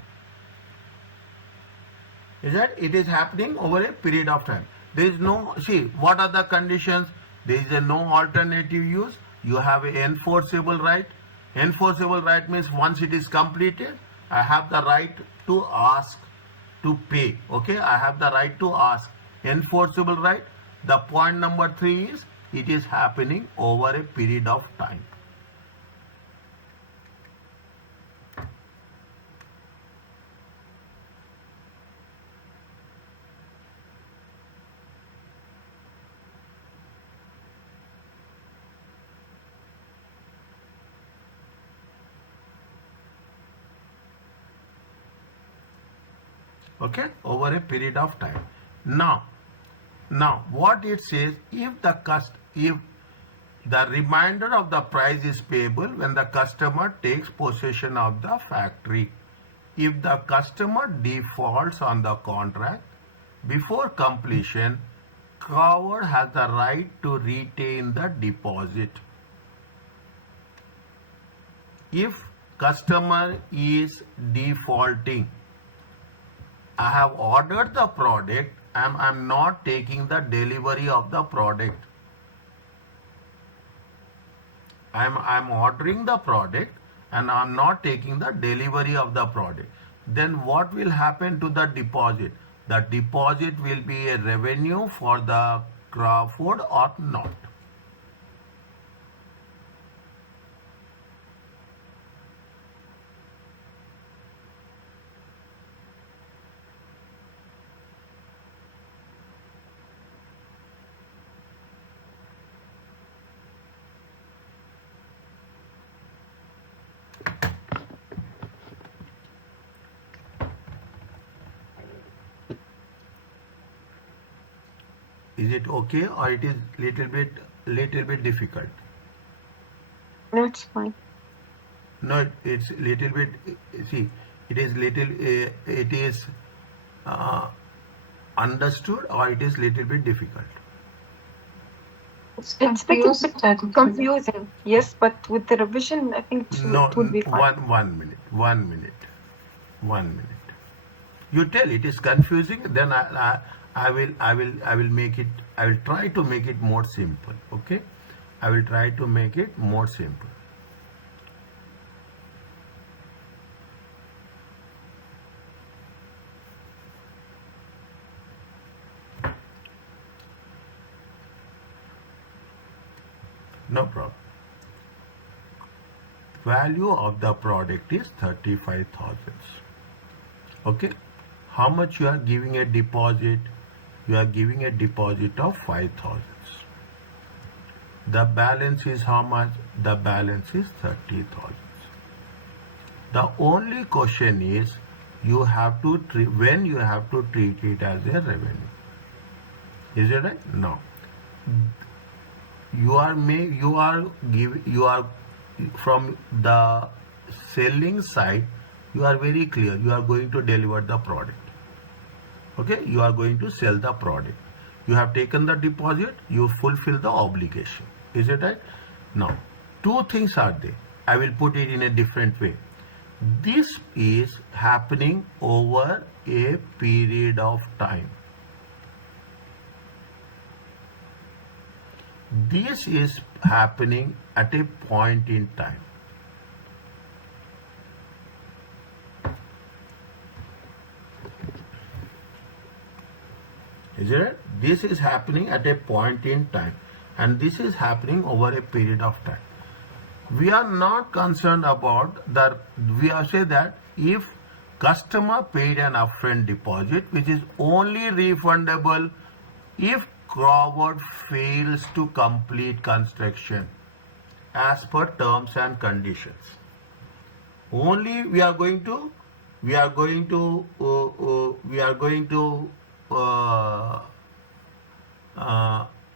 is that it is happening over a period of time. There is no, see, what are the conditions? There is a no alternative use. You have an enforceable right. Enforceable right means once it is completed, I have the right to ask to pay. Okay, I have the right to ask. Enforceable right. The point number 3 is, it is happening over a period of time. Okay, over a period of time. Now what it says, if the remainder of the price is payable when the customer takes possession of the factory. If the customer defaults on the contract before completion, covered has the right to retain the deposit. If customer is defaulting, I have ordered the product, I'm not taking the delivery of the product. I'm ordering the product and I'm not taking the delivery of the product. Then what will happen to the deposit? The deposit will be a revenue for the Crawford or not. Is it okay, or it is little bit difficult? No, it's fine. No, it's little bit. See, it is understood, or it is little bit difficult. It's a bit confusing. Yes, but with the revision, I think it would be fine. One minute. You tell it is confusing, then I will make it, I will try to make it more simple. Okay, I will try to make it more simple. No problem. Value of the product is 35,000. Okay, how much you are giving a deposit? You are giving a deposit of 5,000. The balance is how much? The balance is 30,000. The only question is you have to when you have to treat it as a revenue. Is it right? No. You are from the selling side, you are very clear. You are going to deliver the product. Okay, you are going to sell the product. You have taken the deposit, you fulfill the obligation. Is it right? Now, two things are there. I will put it in a different way. This is happening over a period of time. This is happening at a point in time. Is it? This is happening at a point in time, and this is happening over a period of time. We are not concerned about that. We have said that if customer paid an upfront deposit, which is only refundable if Crawford fails to complete construction as per terms and conditions. Only we are going to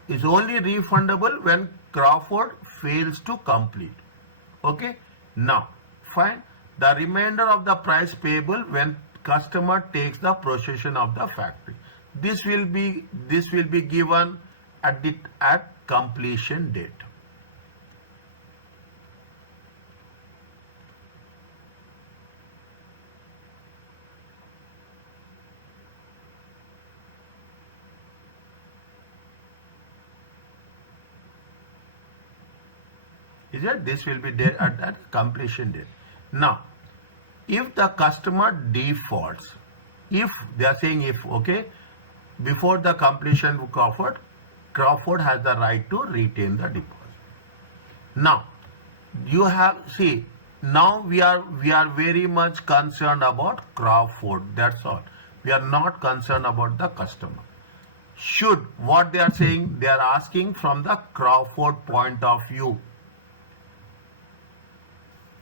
is only refundable when Crawford fails to complete. Okay. Now, fine. The remainder of the price payable when customer takes the possession of the factory. This will be given at completion date. Is it? This will be there at completion date. Now, if the customer defaults, if they are saying if, okay, before the completion of Crawford has the right to retain the deposit. Now, you have, see, now we are very much concerned about Crawford. That's all. We are not concerned about the customer. Should, what they are saying, they are asking from the Crawford point of view.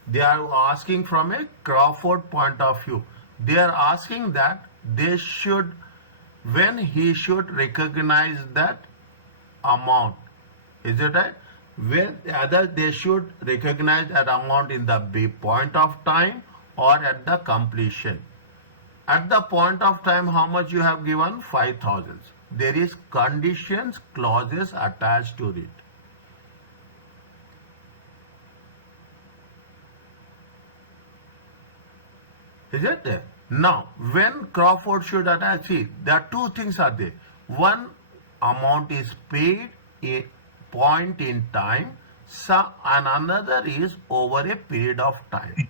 They are asking from a Crawford point of view. They are asking that they should, when he should recognize that amount. Is it right? When either they should recognize that amount in the point of time or at the completion. At the point of time, how much you have given? 5,000. There is conditions, clauses attached to it. Is it there? Now, when Crawford should attach it, there are two things are there. One, amount is paid a point in time, and another is over a period of time.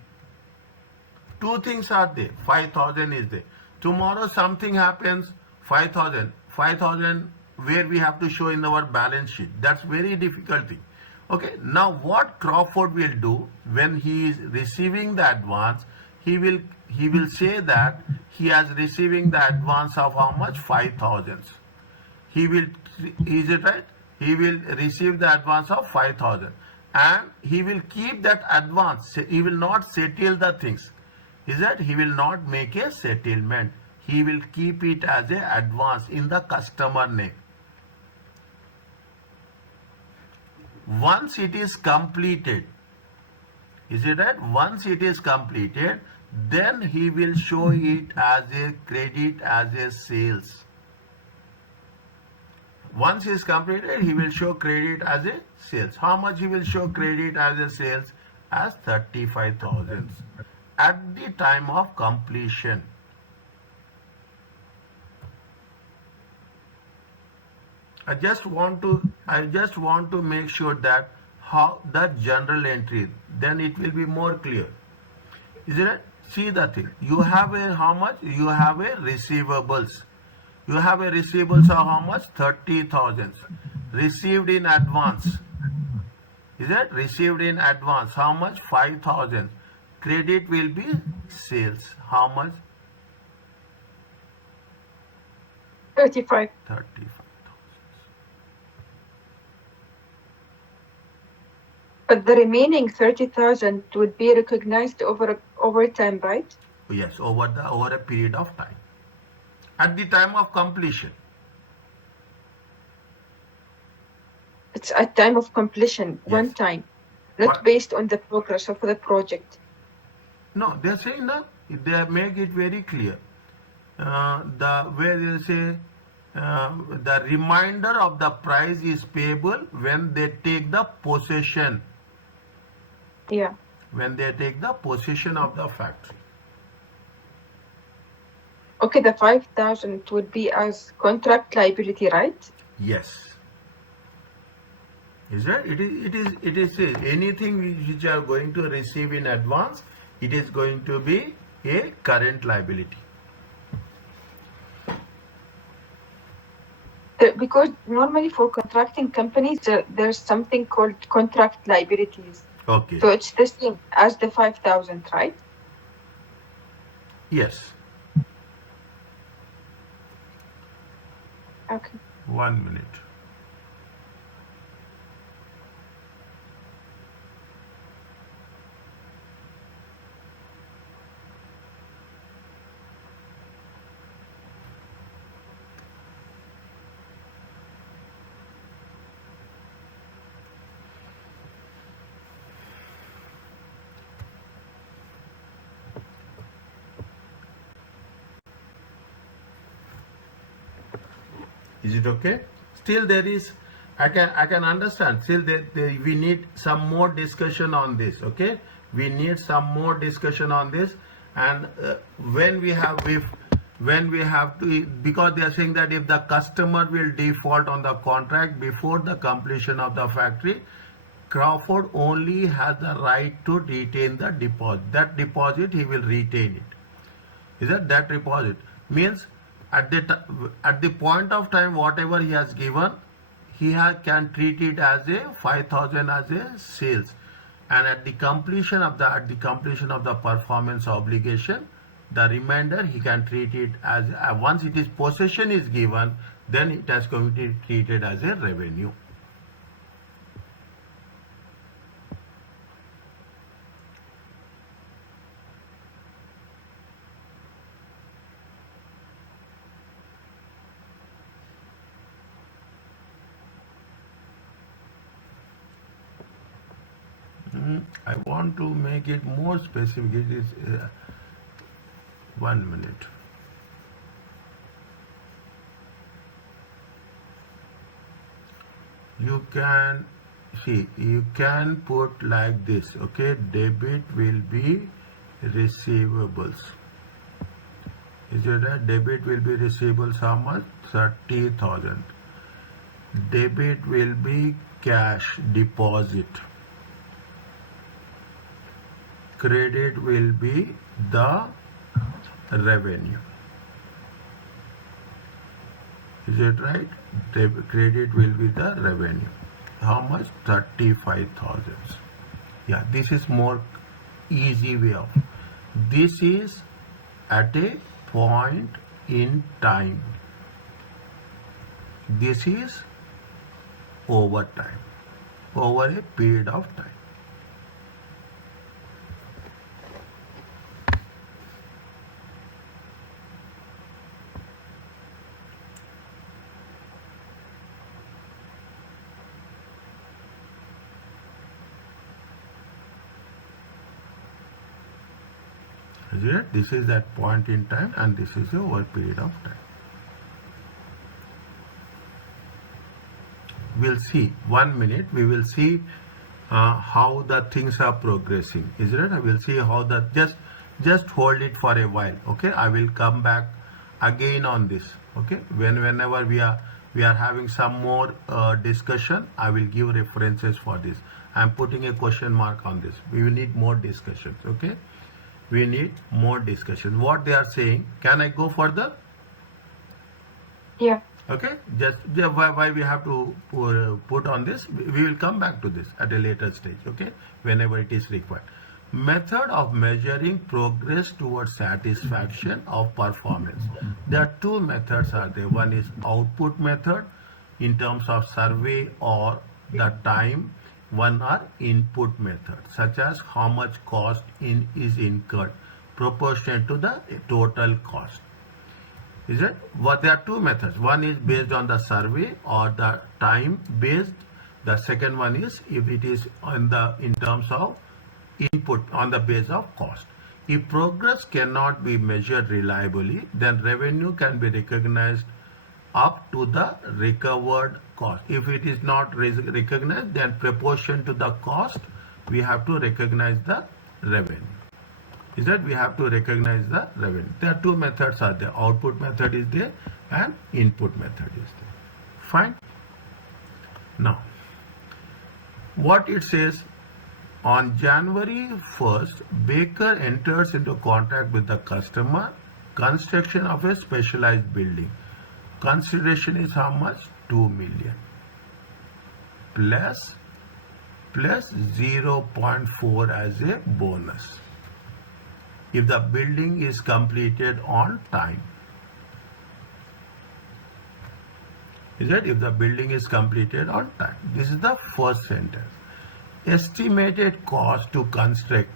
Two things are there. 5,000 is there. Tomorrow something happens, 5,000 where we have to show in our balance sheet. That's very difficult thing. Okay, now what Crawford will do when he is receiving the advance, he will say that he is receiving the advance of how much? 5,000. He will, is it right? He will receive the advance of 5,000 and he will keep that advance. He will not settle the things. Is that he will not make a settlement. He will keep it as a advance in the customer name. Once it is completed, is it right? Once it is completed, then he will show it as a credit, as a sales. Once it is completed, he will show credit as a sales. How much he will show credit as a sales? As 35,000 at the time of completion. I just want to make sure that how that journal entry, then it will be more clear. Isn't it? See the thing. You have a how much? You have a receivables. You have a receivables of how much? 30,000. Received in advance. Is it? Received in advance. How much? 5,000. Credit will be sales. How much? 35. 35,000. But the remaining 30,000 would be recognized over time, right? Yes, over a period of time. At the time of completion. It's at time of completion, Yes. one time, not What? based on the progress of the project. No, they are saying that they make it very clear. The way they say the remainder of the price is payable when they take the possession. Yeah. When they take the possession of the factory. Okay, the 5,000 would be as contract liability, right? Yes. Is that it is anything which are going to receive in advance, it is going to be a current liability. Because normally for contracting companies, there's something called contract liabilities. Okay. So it's the same as the 5,000, right? Yes. Okay. 1 minute. Is it okay? Still there is, I can understand. Still we need some more discussion on this. Okay, we need some more discussion on this. And when we have to, because they are saying that if the customer will default on the contract before the completion of the factory, Crawford only has the right to retain the deposit. That deposit he will retain it. Is that deposit means at the point of time whatever he has given, can treat it as a 5,000 as a sales, and at the completion of the performance obligation, the remainder he can treat it as once it is possession is given, then it has going to be treated as a revenue. I want to make it more specific. It is 1 minute. You can see, you can put like this. Okay, debit will be receivables. Is it right? Debit will be receivables. How much? 30,000. Debit will be cash deposit. Credit will be the revenue. Is it right? Credit will be the revenue. How much? 35,000. Yeah, this is more easy way of. This is at a point in time. This is over time, over a period of time. This is that point in time, and this is over a period of time. We'll see. 1 minute. We will see how the things are progressing. Is it? I will see how that. Just hold it for a while. Okay. I will come back again on this. Okay. Whenever we are we are having some more discussion. I will give references for this. I'm putting a question mark on this. We will need more discussions. Okay, we need more discussion. What they are saying, can I go further? Yeah. Okay, just why we have to put on this, we will come back to this at a later stage. Okay, whenever it is required. Method of measuring progress towards satisfaction of performance. There are two methods are there. One is output method in terms of survey or the time. One are input method, such as how much cost is incurred proportionate to the total cost. Is it? Well, there are two methods. One is based on the survey or the time based. The second one is if it is in terms of input on the base of cost. If progress cannot be measured reliably, then revenue can be recognized up to the recovered cost. If it is not recognized, then proportion to the cost, we have to recognize the revenue. Is that we have to recognize the revenue. There are two methods are there. Output method is there and input method is there. Fine. Now, what it says, on January 1st, Baker enters into contract with the customer, construction of a specialized building. Consideration is how much? 2 million. Plus 0.4 as a bonus if the building is completed on time. Is it? If the building is completed on time. This is the first sentence. Estimated cost to construct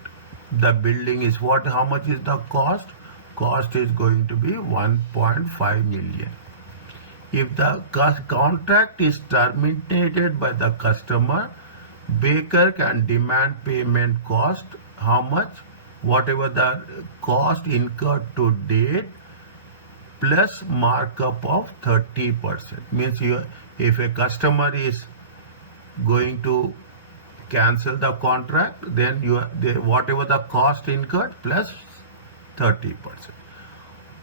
the building is what? How much is the cost? Cost is going to be 1.5 million. If the contract is terminated by the customer, Baker can demand payment cost. How much? Whatever the cost incurred to date plus markup of 30%. Means if a customer is going to cancel the contract, then whatever the cost incurred plus 30%.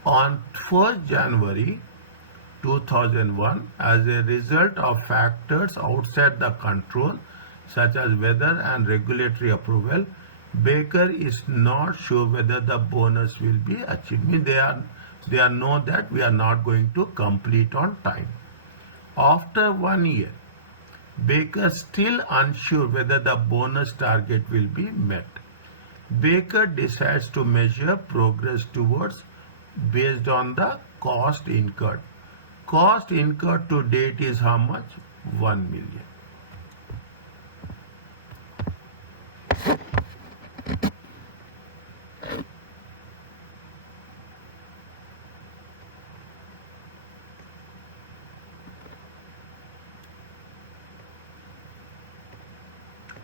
On 1st January 2001, as a result of factors outside the control, such as weather and regulatory approval, Baker is not sure whether the bonus will be achieved. Means they are know that we are not going to complete on time. After 1 year, Baker still unsure whether the bonus target will be met. Baker decides to measure progress towards based on the cost incurred. Cost incurred to date is how much? 1 million.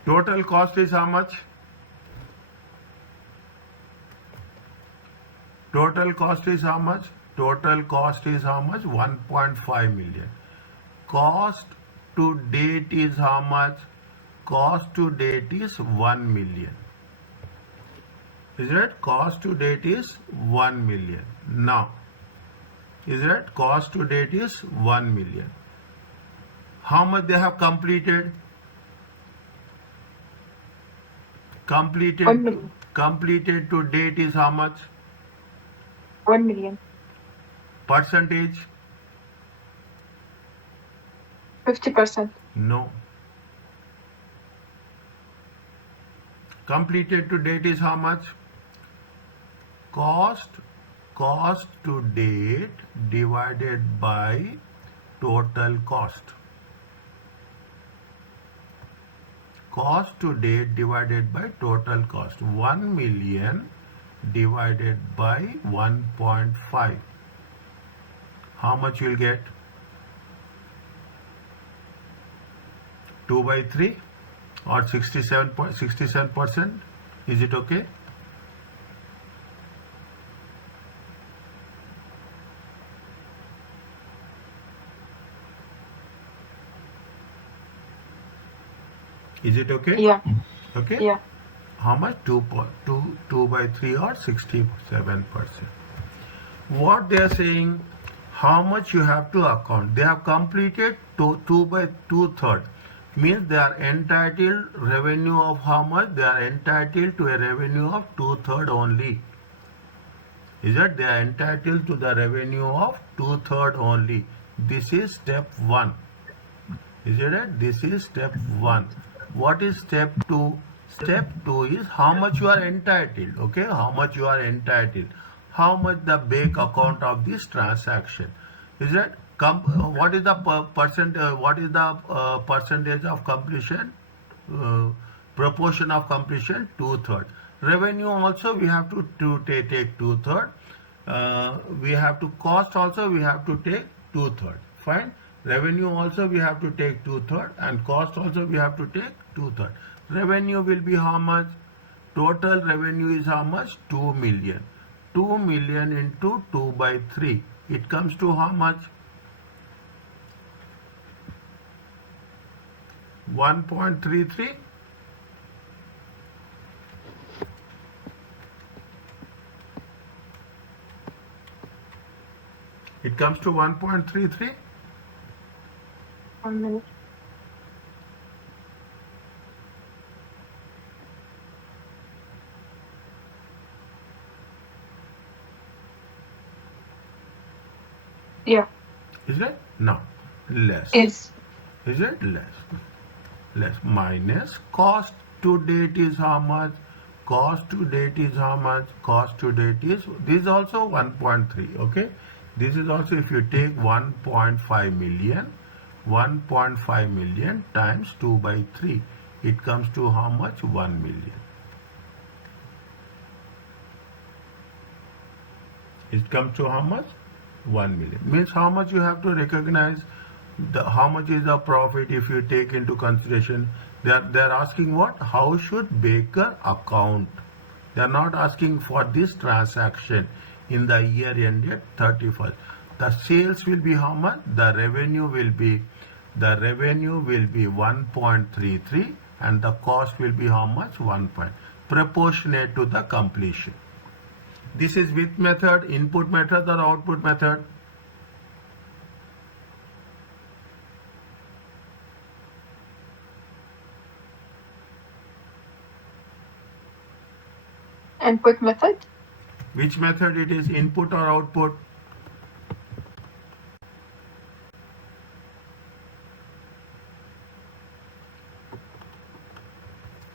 Total cost is how much? Total cost is how much? Total cost is how much? 1.5 million. Cost to date is how much? Cost to date is 1 million. Is it? Cost to date is 1 million. Now, is it? Cost to date is 1 million. How much they have completed? Completed to date is how much? 1 million. Percentage? 50%. No. Completed to date is how much? Cost to date divided by total cost. Cost to date divided by total cost. 1 million divided by 1.5. How much you will get? 2 by 3 or 67%. Is it okay? Is it okay? Yeah. Okay? Yeah. How much? 2 by 3 or 67%. What they are saying, how much you have to account. They have completed 2 by 2/3. Means they are entitled revenue of how much? They are entitled to a revenue of 2/3 only. Is that they are entitled to the revenue of 2/3 only. This is step 1. Is it? This is step 1. What is step 2? Step 2 is how much you are entitled. Okay, how much you are entitled. How much the bank account of this transaction. Is it? What is the percentage of completion? Proportion of completion 2/3. Revenue also we have to take 2/3. We have to cost also we have to take 2/3. Fine. Revenue also we have to take 2/3 and cost also we have to take 2/3. Revenue will be how much? Total revenue is how much? 2 million. 2 million into 2 by 3. It comes to how much? 1.33. It comes to 1.33. 1 minute. Yeah. Is it? No. Less. Is. Is it? Less. Less. Minus cost to date is how much? Cost to date is how much? Cost to date is, this is also 1.3. Okay. This is also, if you take 1.5 million, 1.5 million times 2 by 3, it comes to how much? 1 million. It comes to how much? 1 million. Means how much you have to recognize, how much is the profit if you take into consideration. They are asking what? How should Baker account? They are not asking for this transaction in the year ended 31st. The sales will be how much? The revenue will be 1.33 and the cost will be how much? 1 point. Proportionate to the completion. This is which method? Input method or output method? Input method? Which method it is? Input or output?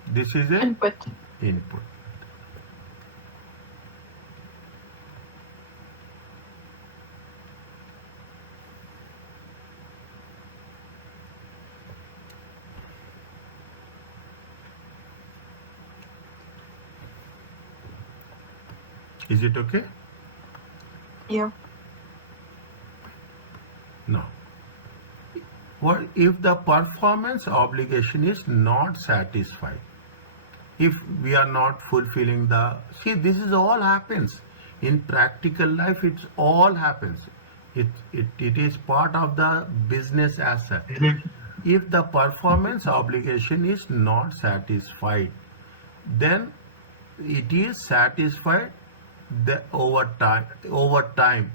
This is a Input. Input. Is it okay? Yeah. No. What if the performance obligation is not satisfied? If we are not fulfilling the, see, this is all happens in practical life. It all happens. It is part of the business asset. If the performance obligation is not satisfied, then it is satisfied over time.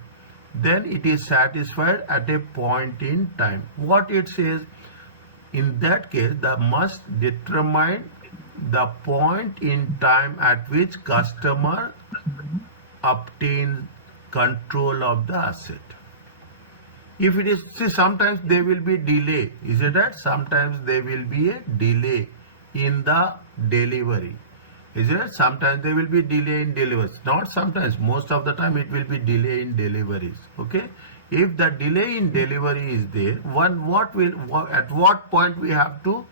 Then it is satisfied at a point in time. What it says, in that case, the must determine the point in time at which customer obtains control of the asset. If it is, see, sometimes there will be delay. Is it that? Sometimes there will be a delay in the delivery. Is it? Sometimes there will be delay in deliveries. Not sometimes. Most of the time it will be delay in deliveries. Okay. If the delay in delivery is there, at what point we have to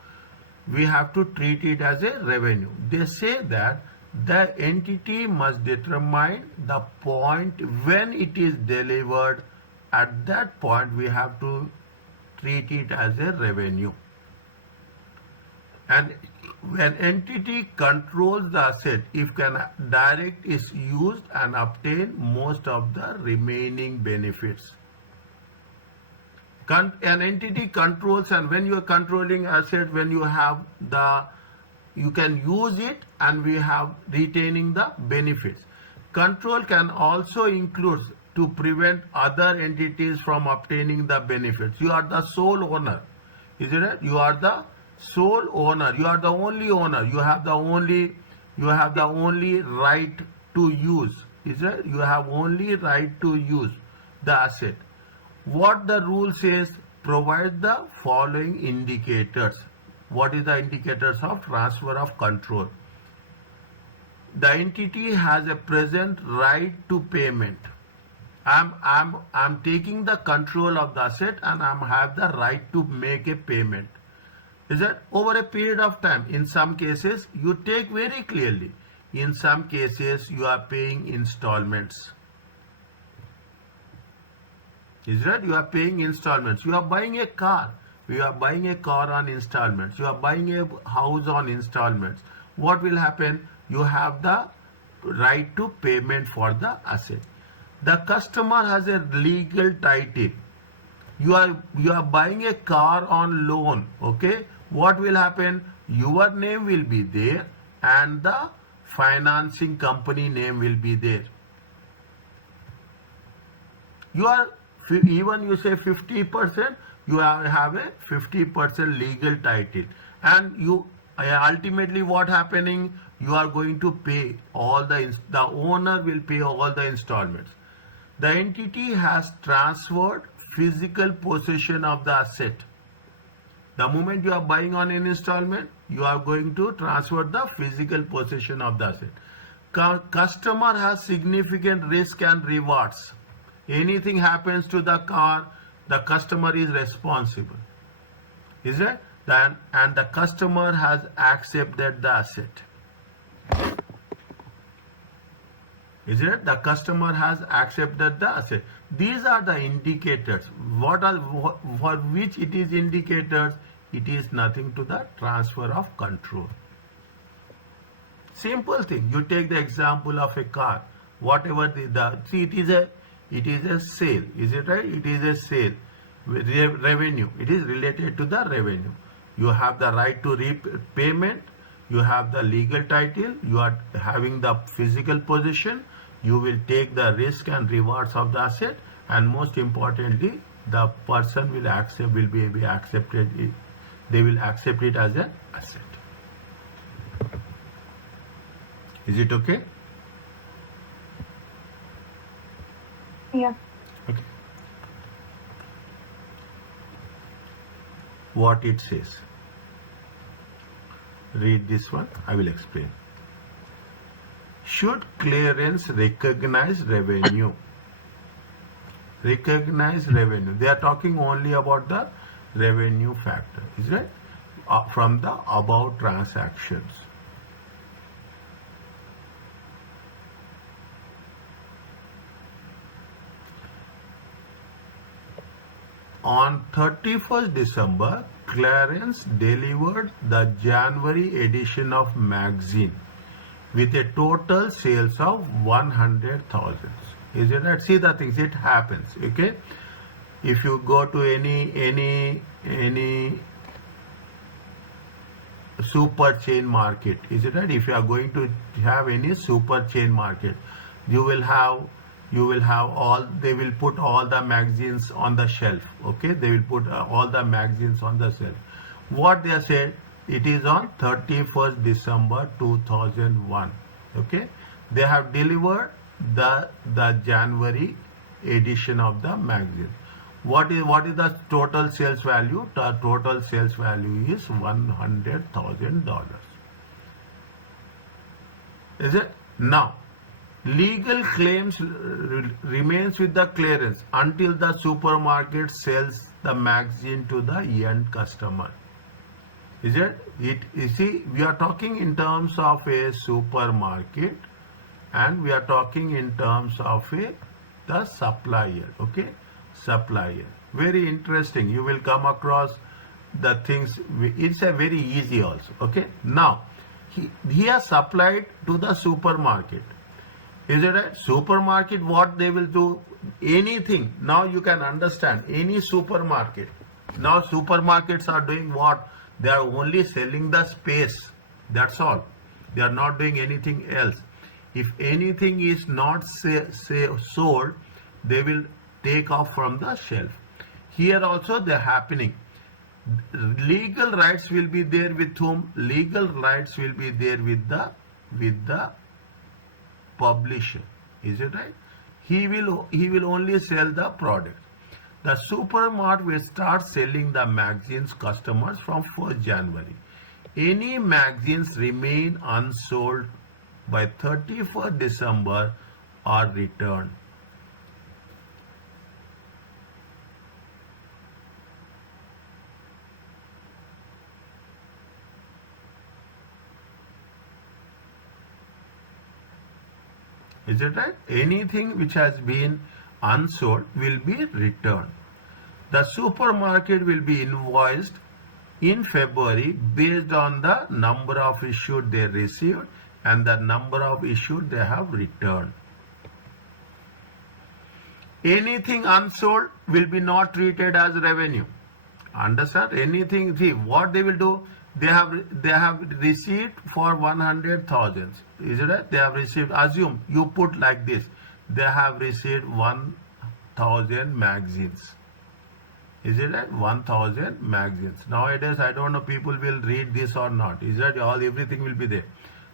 treat it as a revenue. They say that the entity must determine the point when it is delivered. At that point we have to treat it as a revenue. And when entity controls the asset, if direct is used and obtain most of the remaining benefits. An entity controls, and when you are controlling asset, when you have you can use it and we have retaining the benefits. Control can also include to prevent other entities from obtaining the benefits. You are the sole owner. Is it right? You are the sole owner. You are the only owner. You have the only right to use. Is it? You have only right to use the asset. What the rule says, provide the following indicators. What is the indicators of transfer of control? The entity has a present right to payment. I'm taking the control of the asset and I have the right to make a payment. Is that over a period of time? In some cases, you take very clearly. In some cases, you are paying installments. Is that you are paying installments? You are buying a car. You are buying a car on installments. You are buying a house on installments. What will happen? You have the right to payment for the asset. The customer has a legal title. You are buying a car on loan. Okay. What will happen? Your name will be there and the financing company name will be there. You are, even you say 50%, you have a 50% legal title, and you ultimately what happening? You are going to pay all the owner will pay all the installments. The entity has transferred physical possession of the asset. The moment you are buying on an installment, you are going to transfer the physical possession of the asset. Customer has significant risk and rewards. Anything happens to the car, the customer is responsible. Is it? And the customer has accepted the asset. Is it? The customer has accepted the asset. These are the indicators. For which it is indicators? It is nothing to the transfer of control. Simple thing. You take the example of a car. Whatever see, it is a sale. Is it right? It is a sale. Revenue. It is related to the revenue. You have the right to repayment. You have the legal title. You are having the physical possession. You will take the risk and rewards of the asset, and most importantly, the person will be accepted. They will accept it as an asset. Is it okay? Yeah. Okay. What it says. Read this one. I will explain. Should clearance recognize revenue? Recognize revenue. They are talking only about the revenue factor. Is it? From the above transactions. On 31st December, Clarence delivered the January edition of magazine with a total sales of 100,000. Is it right? See the things, it happens. Okay. If you go to any super chain market, is it right? If you are going to have any super chain market, you will have all, they will put all the magazines on the shelf. Okay, they will put all the magazines on the shelf. What they said, it is on 31st December 2001. Okay, they have delivered the January edition of the magazine. What is the total sales value? The total sales value is $100,000. Is it? Now, legal claims remains with the clearance until the supermarket sells the magazine to the end customer. Is it? You see, we are talking in terms of a supermarket, and we are talking in terms of the supplier. Okay, supplier. Very interesting. You will come across the things. It's a very easy also. Okay. Now, he has supplied to the supermarket. Is it right? Supermarket, what they will do? Anything. Now you can understand. Any supermarket. Now supermarkets are doing what? They are only selling the space. That's all. They are not doing anything else. If anything is not sold, they will take off from the shelf. Here also they're happening. Legal rights will be there with whom? Legal rights will be there with the publisher. Is it right? He will only sell the product. The supermarket will start selling the magazines customers from 1st January. Any magazines remain unsold by 31st December are returned. Is it right? Anything which has been unsold will be returned. The supermarket will be invoiced in February based on the number of issued they received and the number of issued they have returned. Anything unsold will be not treated as revenue. Understand? Anything, see what they will do, they have received for 100,000. Is it right? They have received, assume you put like this, they have received 1,000 magazines. Is it right? 1,000 magazines. Nowadays, I don't know people will read this or not. Is that all? Everything will be there.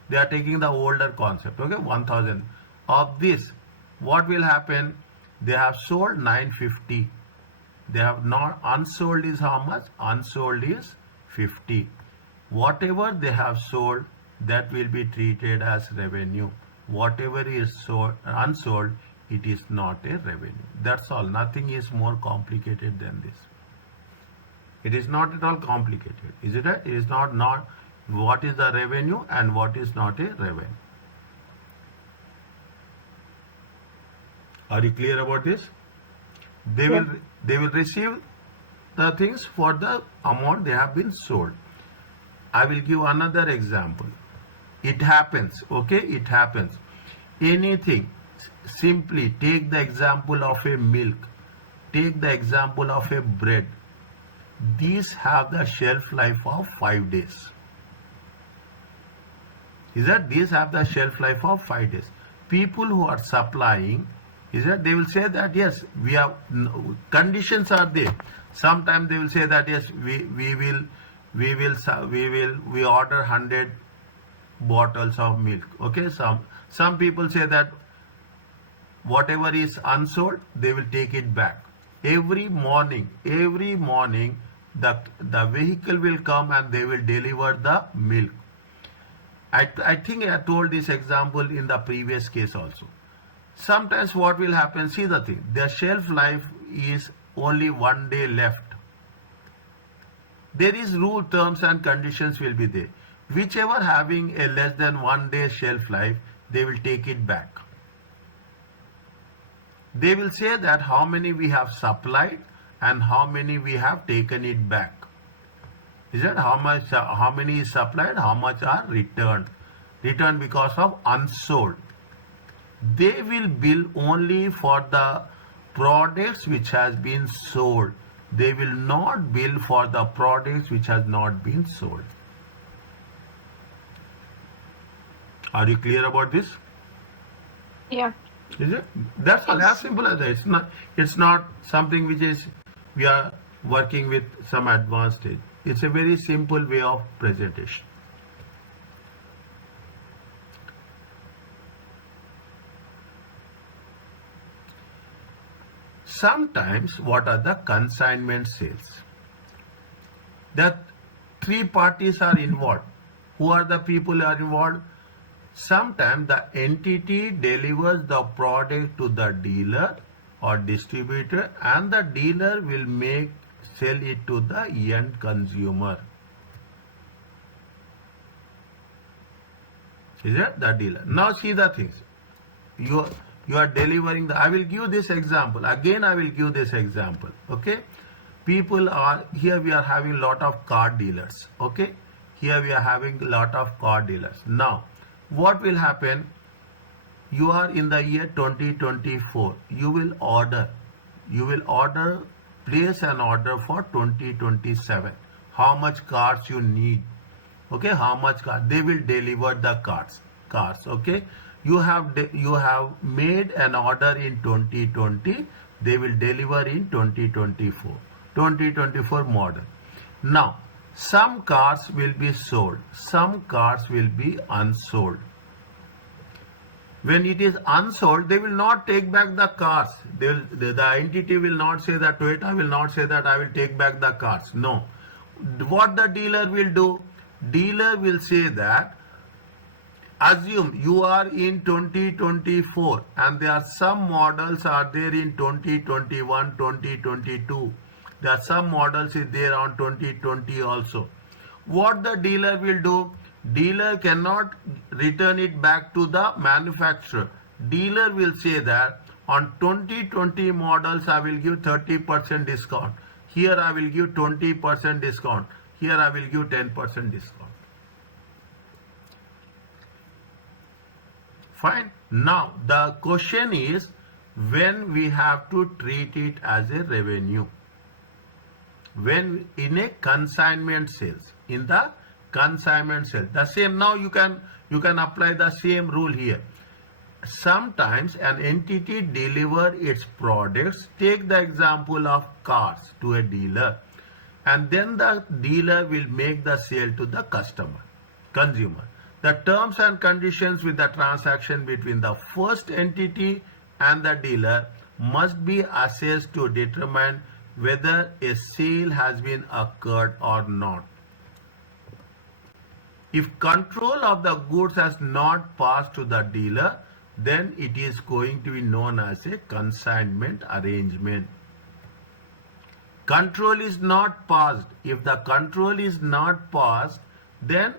They are taking the older concept. Okay, 1,000. Of this, what will happen? They have sold 950. They have not, unsold is how much? Unsold is 50. Whatever they have sold, that will be treated as revenue. Whatever is sold, unsold, it is not a revenue. That's all. Nothing is more complicated than this. It is not at all complicated. Is it right? It is not what is the revenue and what is not a revenue. Are you clear about this? They will receive the things for the amount they have been sold. I will give another example. It happens, okay? It happens. Anything, simply take the example of a milk, take the example of a bread. These have the shelf life of 5 days. Is that these have the shelf life of 5 days. People who are supplying, is that they will say that yes, we have conditions are there. Sometimes they will say that yes, we order 100 bottles of milk. Okay, some people say that whatever is unsold, they will take it back. Every morning, the vehicle will come and they will deliver the milk. I think I told this example in the previous case also. Sometimes what will happen, see the thing, their shelf life is only 1 day left. There is rule, terms and conditions will be there. Whichever having a less than 1 day shelf life, they will take it back. They will say that how many we have supplied and how many we have taken it back. Is that how many is supplied, how much are returned? Returned because of unsold. They will bill only for the products which has been sold. They will not bill for the products which has not been sold. Are you clear about this? Yeah. Is it? That's all. As simple as that. It's not something which is we are working with some advanced stage. It's a very simple way of presentation. Sometimes what are the consignment sales? That 3 parties are involved. Who are the people who are involved? Sometimes the entity delivers the product to the dealer or distributor and the dealer will sell it to the end consumer. Is that the dealer? Now see the things. You are delivering I will give this example. Again, I will give this example. Okay. People are, here we are having lot of car dealers. Okay. Here we are having lot of car dealers. Now, what will happen? You are in the year 2024. You will place an order for 2027. How much cars you need? Okay, how much cars? They will deliver the cars. Okay, you have made an order in 2020, they will deliver in 2024 model. Now, some cars will be sold, some cars will be unsold. When it is unsold, they will not take back the cars. The entity will not say that, Toyota will not say that I will take back the cars. No. What the dealer will do? Dealer will say that, assume you are in 2024 and there are some models are there in 2021, 2022. There are some models is there on 2020 also. What the dealer will do? Dealer cannot return it back to the manufacturer. Dealer will say that on 2020 models I will give 30% discount. Here I will give 20% discount. Here I will give 10% discount. Fine. Now the question is when we have to treat it as a revenue. When in a consignment sales, in the consignment sale, the same. Now you can apply the same rule here. Sometimes an entity deliver its products. Take the example of cars to a dealer, and then the dealer will make the sale to the consumer. The terms and conditions with the transaction between the first entity and the dealer must be assessed to determine whether a sale has been occurred or not. If control of the goods has not passed to the dealer, then it is going to be known as a consignment arrangement. Control is not passed. If the control is not passed, then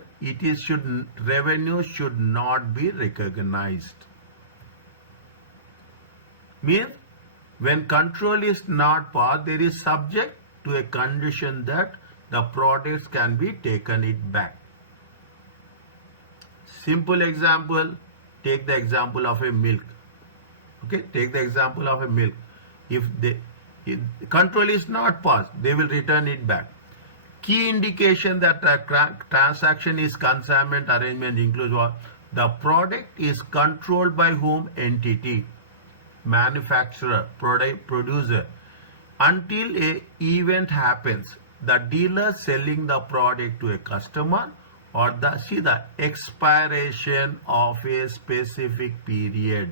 revenue should not be recognized. Means when control is not passed, there is subject to a condition that the products can be taken it back. Simple example, take the example of a milk. Okay, take the example of a milk. If control is not passed, they will return it back. Key indication that the transaction is consignment arrangement includes what? The product is controlled by whom? Entity, manufacturer, producer. Until a event happens, the dealer selling the product to a customer, or the expiration of a specific period.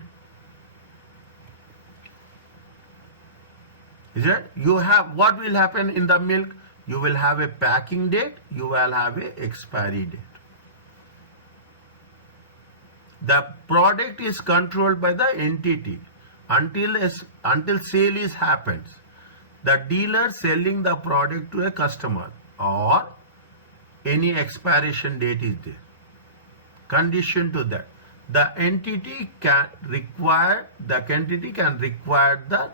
Is it? You have, what will happen in the milk? You will have a packing date, you will have a expiry date. The product is controlled by the entity until sale is happens. The dealer selling the product to a customer, or any expiration date is there. Condition to that, the entity can require the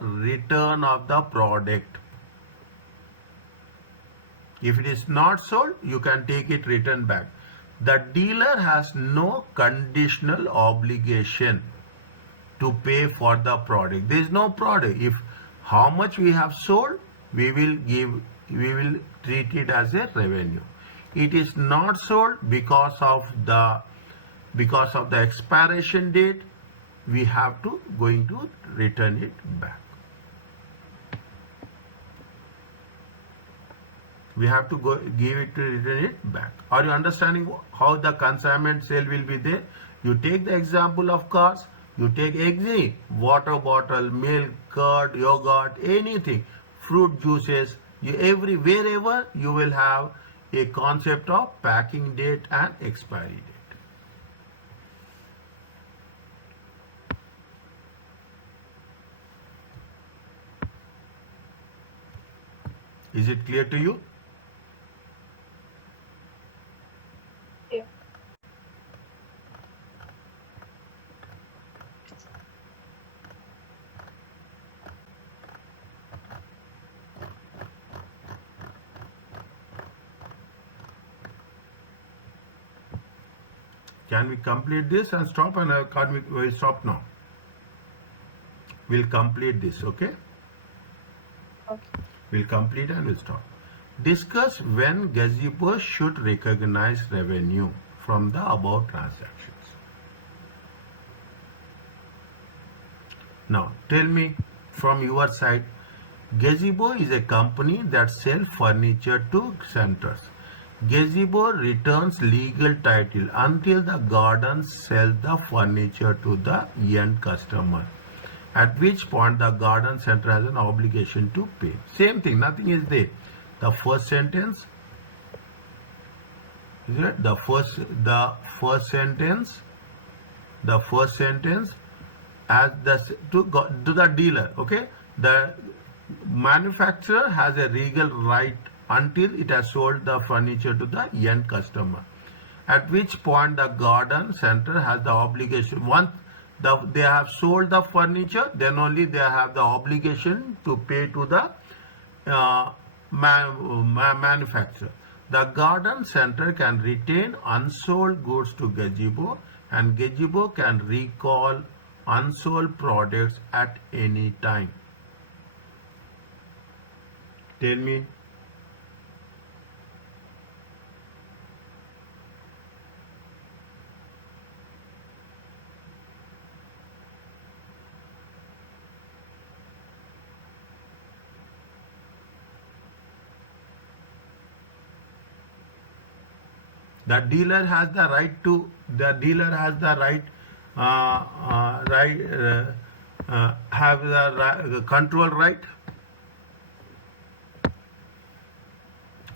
return of the product. If it is not sold, you can take it return back. The dealer has no conditional obligation to pay for the product. There is no product. If how much we have sold, we will treat it as a revenue. It is not sold because of the expiration date, we have to going to return it back. We have to give it to return it back. Are you understanding how the consignment sale will be there? You take the example of cars, you take any water bottle, milk, curd, yogurt, anything, fruit juices, wherever you will have a concept of packing date and expiry date. Is it clear to you? Yeah. Can we complete this and stop, and can we stop now? We'll complete this, okay? Okay. We'll complete and we'll stop. Discuss when gazebo should recognize revenue from the above transactions. Now tell me from your side, gazebo is a company that sells furniture to centers. Gazebo returns legal title until the garden sells the furniture to the end customer, at which point the garden center has an obligation to pay. Same thing, nothing is there. The first sentence, is it? The first sentence as to the dealer, okay? The manufacturer has a legal right until it has sold the furniture to the end customer, at which point the garden center has the obligation. Once they have sold the furniture, then only they have the obligation to pay to the manufacturer. The garden center can retain unsold goods to gazebo, and gazebo can recall unsold products at any time. Tell me. The dealer has the right to. The dealer has the right. Have the control right.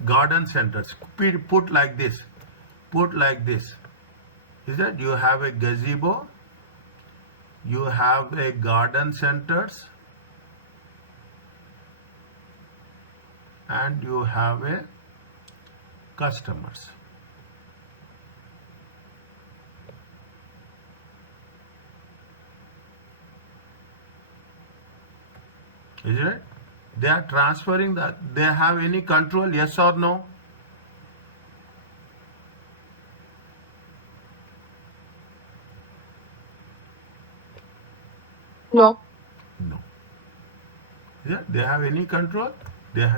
Garden centers. Put like this. Put like this. Is that you have a gazebo? You have a garden centers, and you have a customers. Is it? They are transferring that. They have any control? Yes or no? No. No. Yeah, they have any control? They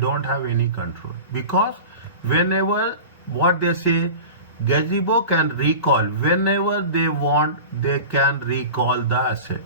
don't have any control, because whenever what they say, gazebo can recall whenever they want. They can recall the asset.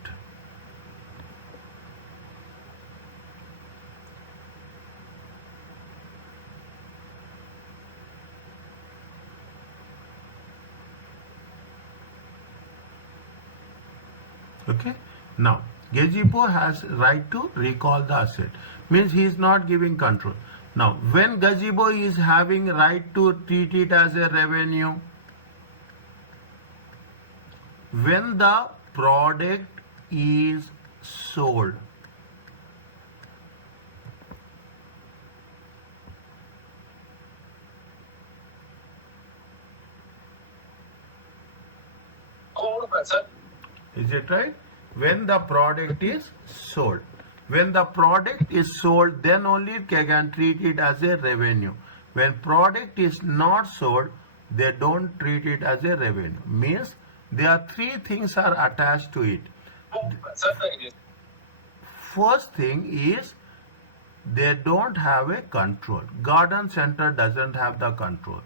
Okay. Now, gazebo has right to recall the asset. Means he is not giving control. Now, when gazebo is having right to treat it as a revenue, when the product is sold. Is it right? When the product is sold. When the product is sold, then only it can treat it as a revenue. When product is not sold, they don't treat it as a revenue. Means there are three things are attached to it. First thing is they don't have a control. Garden center doesn't have the control.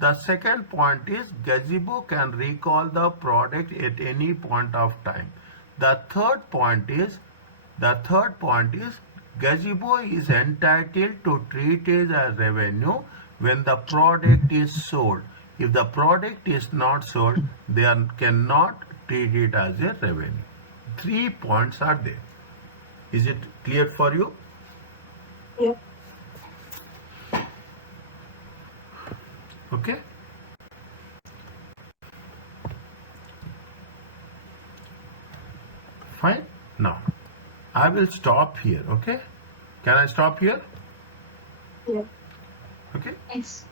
The second point is gazebo can recall the product at any point of time. The third point is gazebo is entitled to treat it as revenue when the product is sold. If the product is not sold, they cannot treat it as a revenue. 3 points are there. Is it clear for you? Yeah. Okay. Fine. Now, I will stop here. Okay. Can I stop here? Yeah. Okay. Yes.